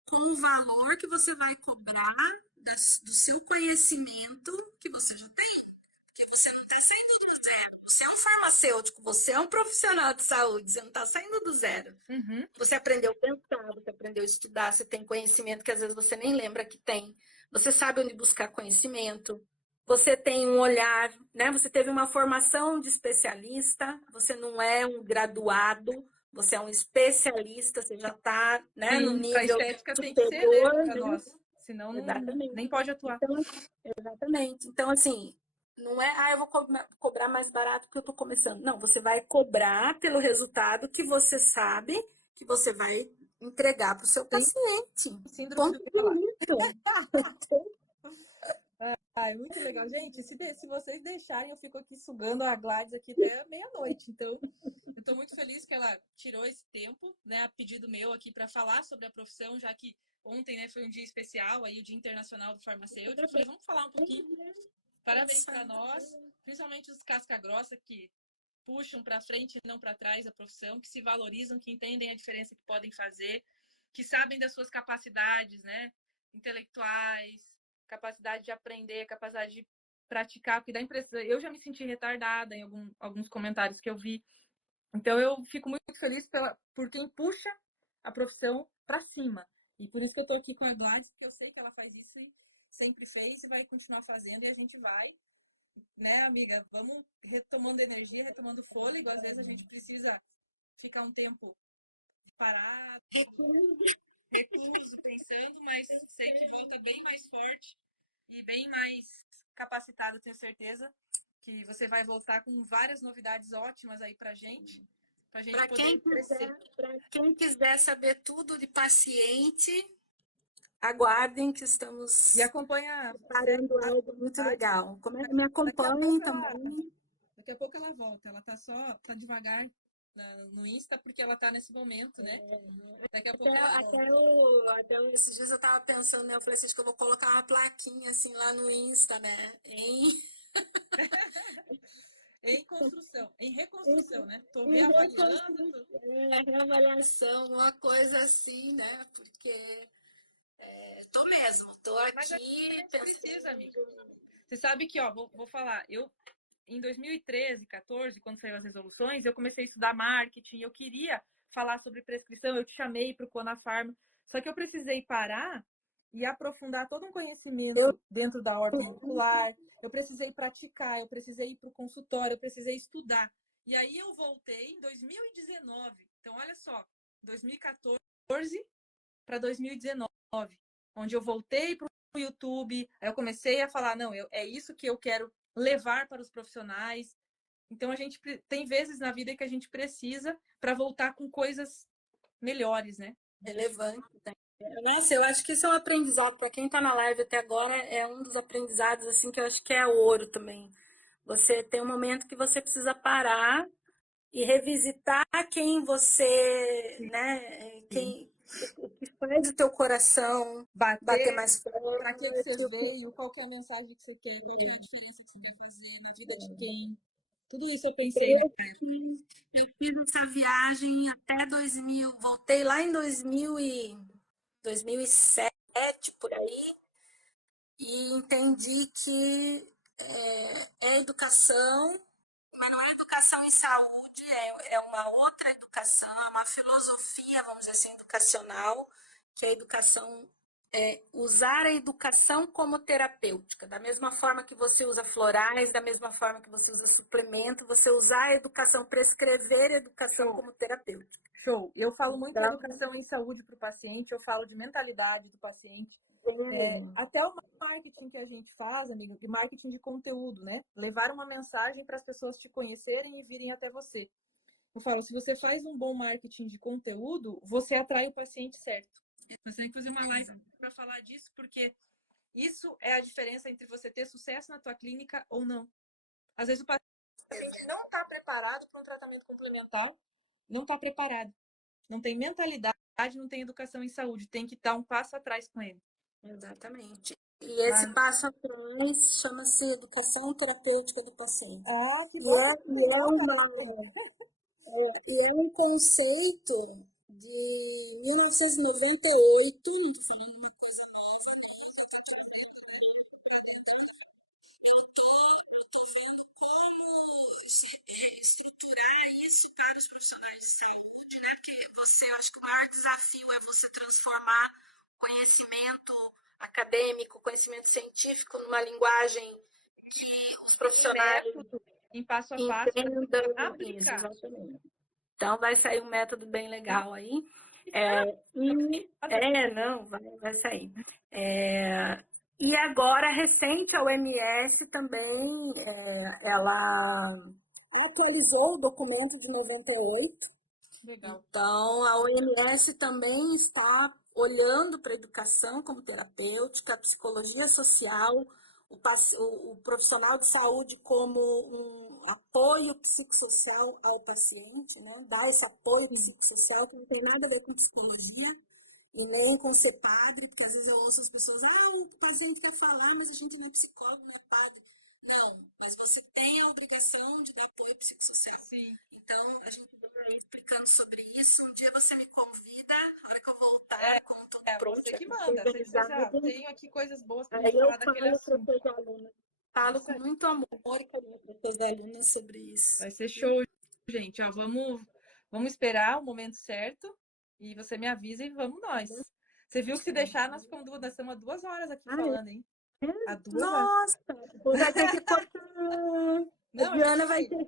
com o valor que você vai cobrar do seu conhecimento que você já tem? Porque você não está saindo do zero. Você é um farmacêutico, você é um profissional de saúde, você não está saindo do zero. Uhum. Você aprendeu a pensar, você aprendeu a estudar, você tem conhecimento que às vezes você nem lembra que tem. Você sabe onde buscar conhecimento. Você tem um olhar, né? Você teve uma formação de especialista, você não é um graduado, você é um especialista, você já está, né, no nível superior. A estética tem que ser, né, para nós, senão nem pode atuar. Então, exatamente. Então, assim, Não é, eu vou cobrar mais barato porque eu estou começando. Não, você vai cobrar pelo resultado que você sabe que você vai entregar para o seu Tem paciente. síndrome Ponto do vira-lata. bonito. Ai, muito legal. Gente, se vocês deixarem, eu fico aqui sugando a Gladys aqui até meia-noite. Então, eu estou muito feliz que ela tirou esse tempo, né, a pedido meu aqui para falar sobre a profissão, já que ontem, né, foi um dia especial, aí o Dia Internacional do Farmacêutico. Eu falei, vamos falar um pouquinho. Parabéns para nós, principalmente os casca-grossa que puxam para frente e não para trás a profissão, que se valorizam, que entendem a diferença que podem fazer, que sabem das suas capacidades, né, intelectuais, capacidade de aprender, capacidade de praticar, porque dá impressão. Eu já me senti retardada em alguns comentários que eu vi. Então eu fico muito feliz por quem puxa a profissão para cima. E por isso que eu estou aqui com a Gladys, porque eu sei que ela faz isso e sempre fez e vai continuar fazendo, e a gente vai, né, amiga? Vamos retomando energia, retomando fôlego. Às vezes a gente precisa ficar um tempo parado, recluso, pensando, mas sei que volta bem mais forte e bem mais capacitado, tenho certeza que você vai voltar com várias novidades ótimas aí pra gente Para poder crescer. quem quiser saber tudo de paciente, aguardem que estamos E acompanha preparando algo muito legal. Me acompanhem também. Daqui a pouco ela volta. Ela tá devagar no Insta porque ela tá nesse momento, né? Daqui a pouco ela volta. Esses dias eu estava pensando, né? Eu falei assim, acho que eu vou colocar uma plaquinha assim lá no Insta, né? Em construção, em reconstrução, né? Tô reavaliando. Reavaliação, uma coisa assim, né? Porque tô Mas a aqui gente pensando. precisa, amiga. Você sabe que, ó, vou falar, em 2013, 14, quando saiu as resoluções, eu comecei a estudar marketing, eu queria falar sobre prescrição, eu te chamei para o Conafarma, só que eu precisei parar e aprofundar todo um conhecimento dentro da ordem molecular, eu precisei praticar, eu precisei ir para o consultório, eu precisei estudar. E aí eu voltei em 2019. Então, olha só, 2014 para 2019, onde eu voltei para o YouTube, aí eu comecei a falar, não, é isso que eu quero levar para os profissionais. Então a gente tem vezes na vida que a gente precisa para voltar com coisas melhores, né? Relevante, né? Nossa, eu acho que isso é um aprendizado para quem está na live até agora, é um dos aprendizados assim que eu acho que é ouro também. Você tem um momento que você precisa parar e revisitar quem você, né, o que faz o teu coração bater Bater, mais para que você forte. veio, qual que é a mensagem que você quer, qual é a diferença que você quer fazer na vida de quem. Tudo isso eu pensei, né? Eu fiz essa viagem até 2000, voltei lá em 2007, por aí, e entendi que é educação, mas não é educação em saúde, é uma outra educação, é uma filosofia, vamos dizer assim, educacional, que é a educação usar a educação como terapêutica. Da mesma forma que você usa florais, da mesma forma que você usa suplemento, você usar a educação, prescrever a educação como terapêutica. Show. Eu falo muito em educação em saúde para o paciente, eu falo de mentalidade do paciente. Até o marketing que a gente faz, amigo, de marketing de conteúdo, né? Levar uma mensagem para as pessoas te conhecerem e virem até você. Eu falo, se você faz um bom marketing de conteúdo, você atrai o paciente certo. Você tem que fazer uma live para falar disso, porque isso é a diferença entre você ter sucesso na tua clínica ou não. Às vezes o paciente não está preparado para um tratamento complementar, não está preparado, não tem mentalidade, não tem educação em saúde, tem que dar um passo atrás com ele. Exatamente. E esse passo atrás chama-se educação terapêutica do paciente. E é um conceito de 1998, estruturar isso para os profissionais de saúde, né? Porque eu acho que o maior desafio é você transformar conhecimento acadêmico, conhecimento científico numa linguagem que os profissionais em passo a passo entendam isso, aplicar. exatamente. Então vai sair um método bem legal aí. Vai sair. E agora, recente, a OMS também, ela atualizou o documento de 98. Legal. Então, a OMS também está olhando para a educação como terapêutica, a psicologia social, o profissional de saúde como um apoio psicossocial ao paciente, né? Dar esse apoio Sim. psicossocial que não tem nada a ver com psicologia e nem com ser padre, porque às vezes eu ouço as pessoas, o paciente quer falar, mas a gente não é psicólogo, não é padre. Não, mas você tem a obrigação de dar apoio psicossocial. Sim. Então, a gente vai explicando sobre isso. Um dia você me convida, na hora que eu voltar, como estou Você pronta, que manda. Você que você já organizada, tenho aqui coisas boas pra aí gente eu falar daquele falo para os assunto. seus alunos. Falo Isso com aí. muito amor e carinho para os seus alunos sobre isso. Vai ser show, gente. Ó, vamos esperar o momento certo e você me avisa e vamos nós. Você viu que se deixar, nós estamos há 2 horas aqui Ah, falando, hein? é? Há 2 horas. Nossa, depois vai ter que cortar. A Não, a gente Diana vai vai ter,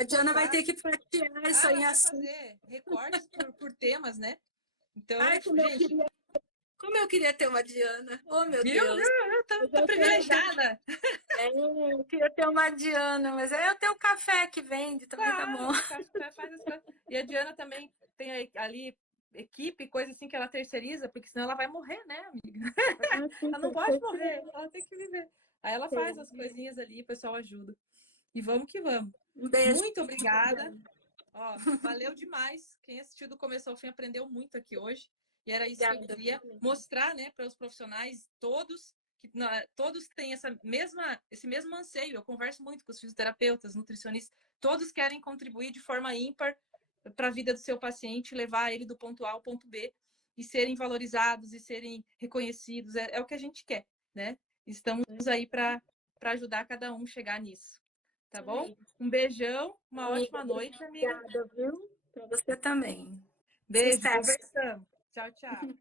a Diana vai cortar. ter que fatiar isso Ah, aí ela em vai assunto. fazer recortes por temas, né? Então, Ai, gente, como eu queria ter uma Diana. Oh, meu viu? Deus. Eu Mas tô eu tenho, privilegiada. eu queria ter uma Diana, mas aí eu tenho o café que vende, também tá bom. Claro, o café faz as coisas. E a Diana também tem ali equipe, coisa assim que ela terceiriza, porque senão ela vai morrer, né, amiga? Ah, sim, Ela não tem pode que morrer, ela tem que viver. Aí ela faz as coisinhas ali, o pessoal ajuda. E vamos que vamos. Um beijo. Muito obrigada. Ó, valeu demais. Quem assistiu do começo ao fim aprendeu muito aqui hoje. E era isso que eu Obrigada. queria mostrar, né, para os profissionais todos que todos têm esse mesmo anseio. Eu converso muito com os fisioterapeutas, nutricionistas, todos querem contribuir de forma ímpar para a vida do seu paciente, levar ele do ponto A ao ponto B e serem valorizados e serem reconhecidos. É o que a gente quer, né? Estamos aí para ajudar cada um a chegar nisso. Tá bom? Um beijão, uma Amiga, ótima noite, amiga. obrigada, viu? Para você também. Beijo, Sucesso. conversamos. Tchau, tchau.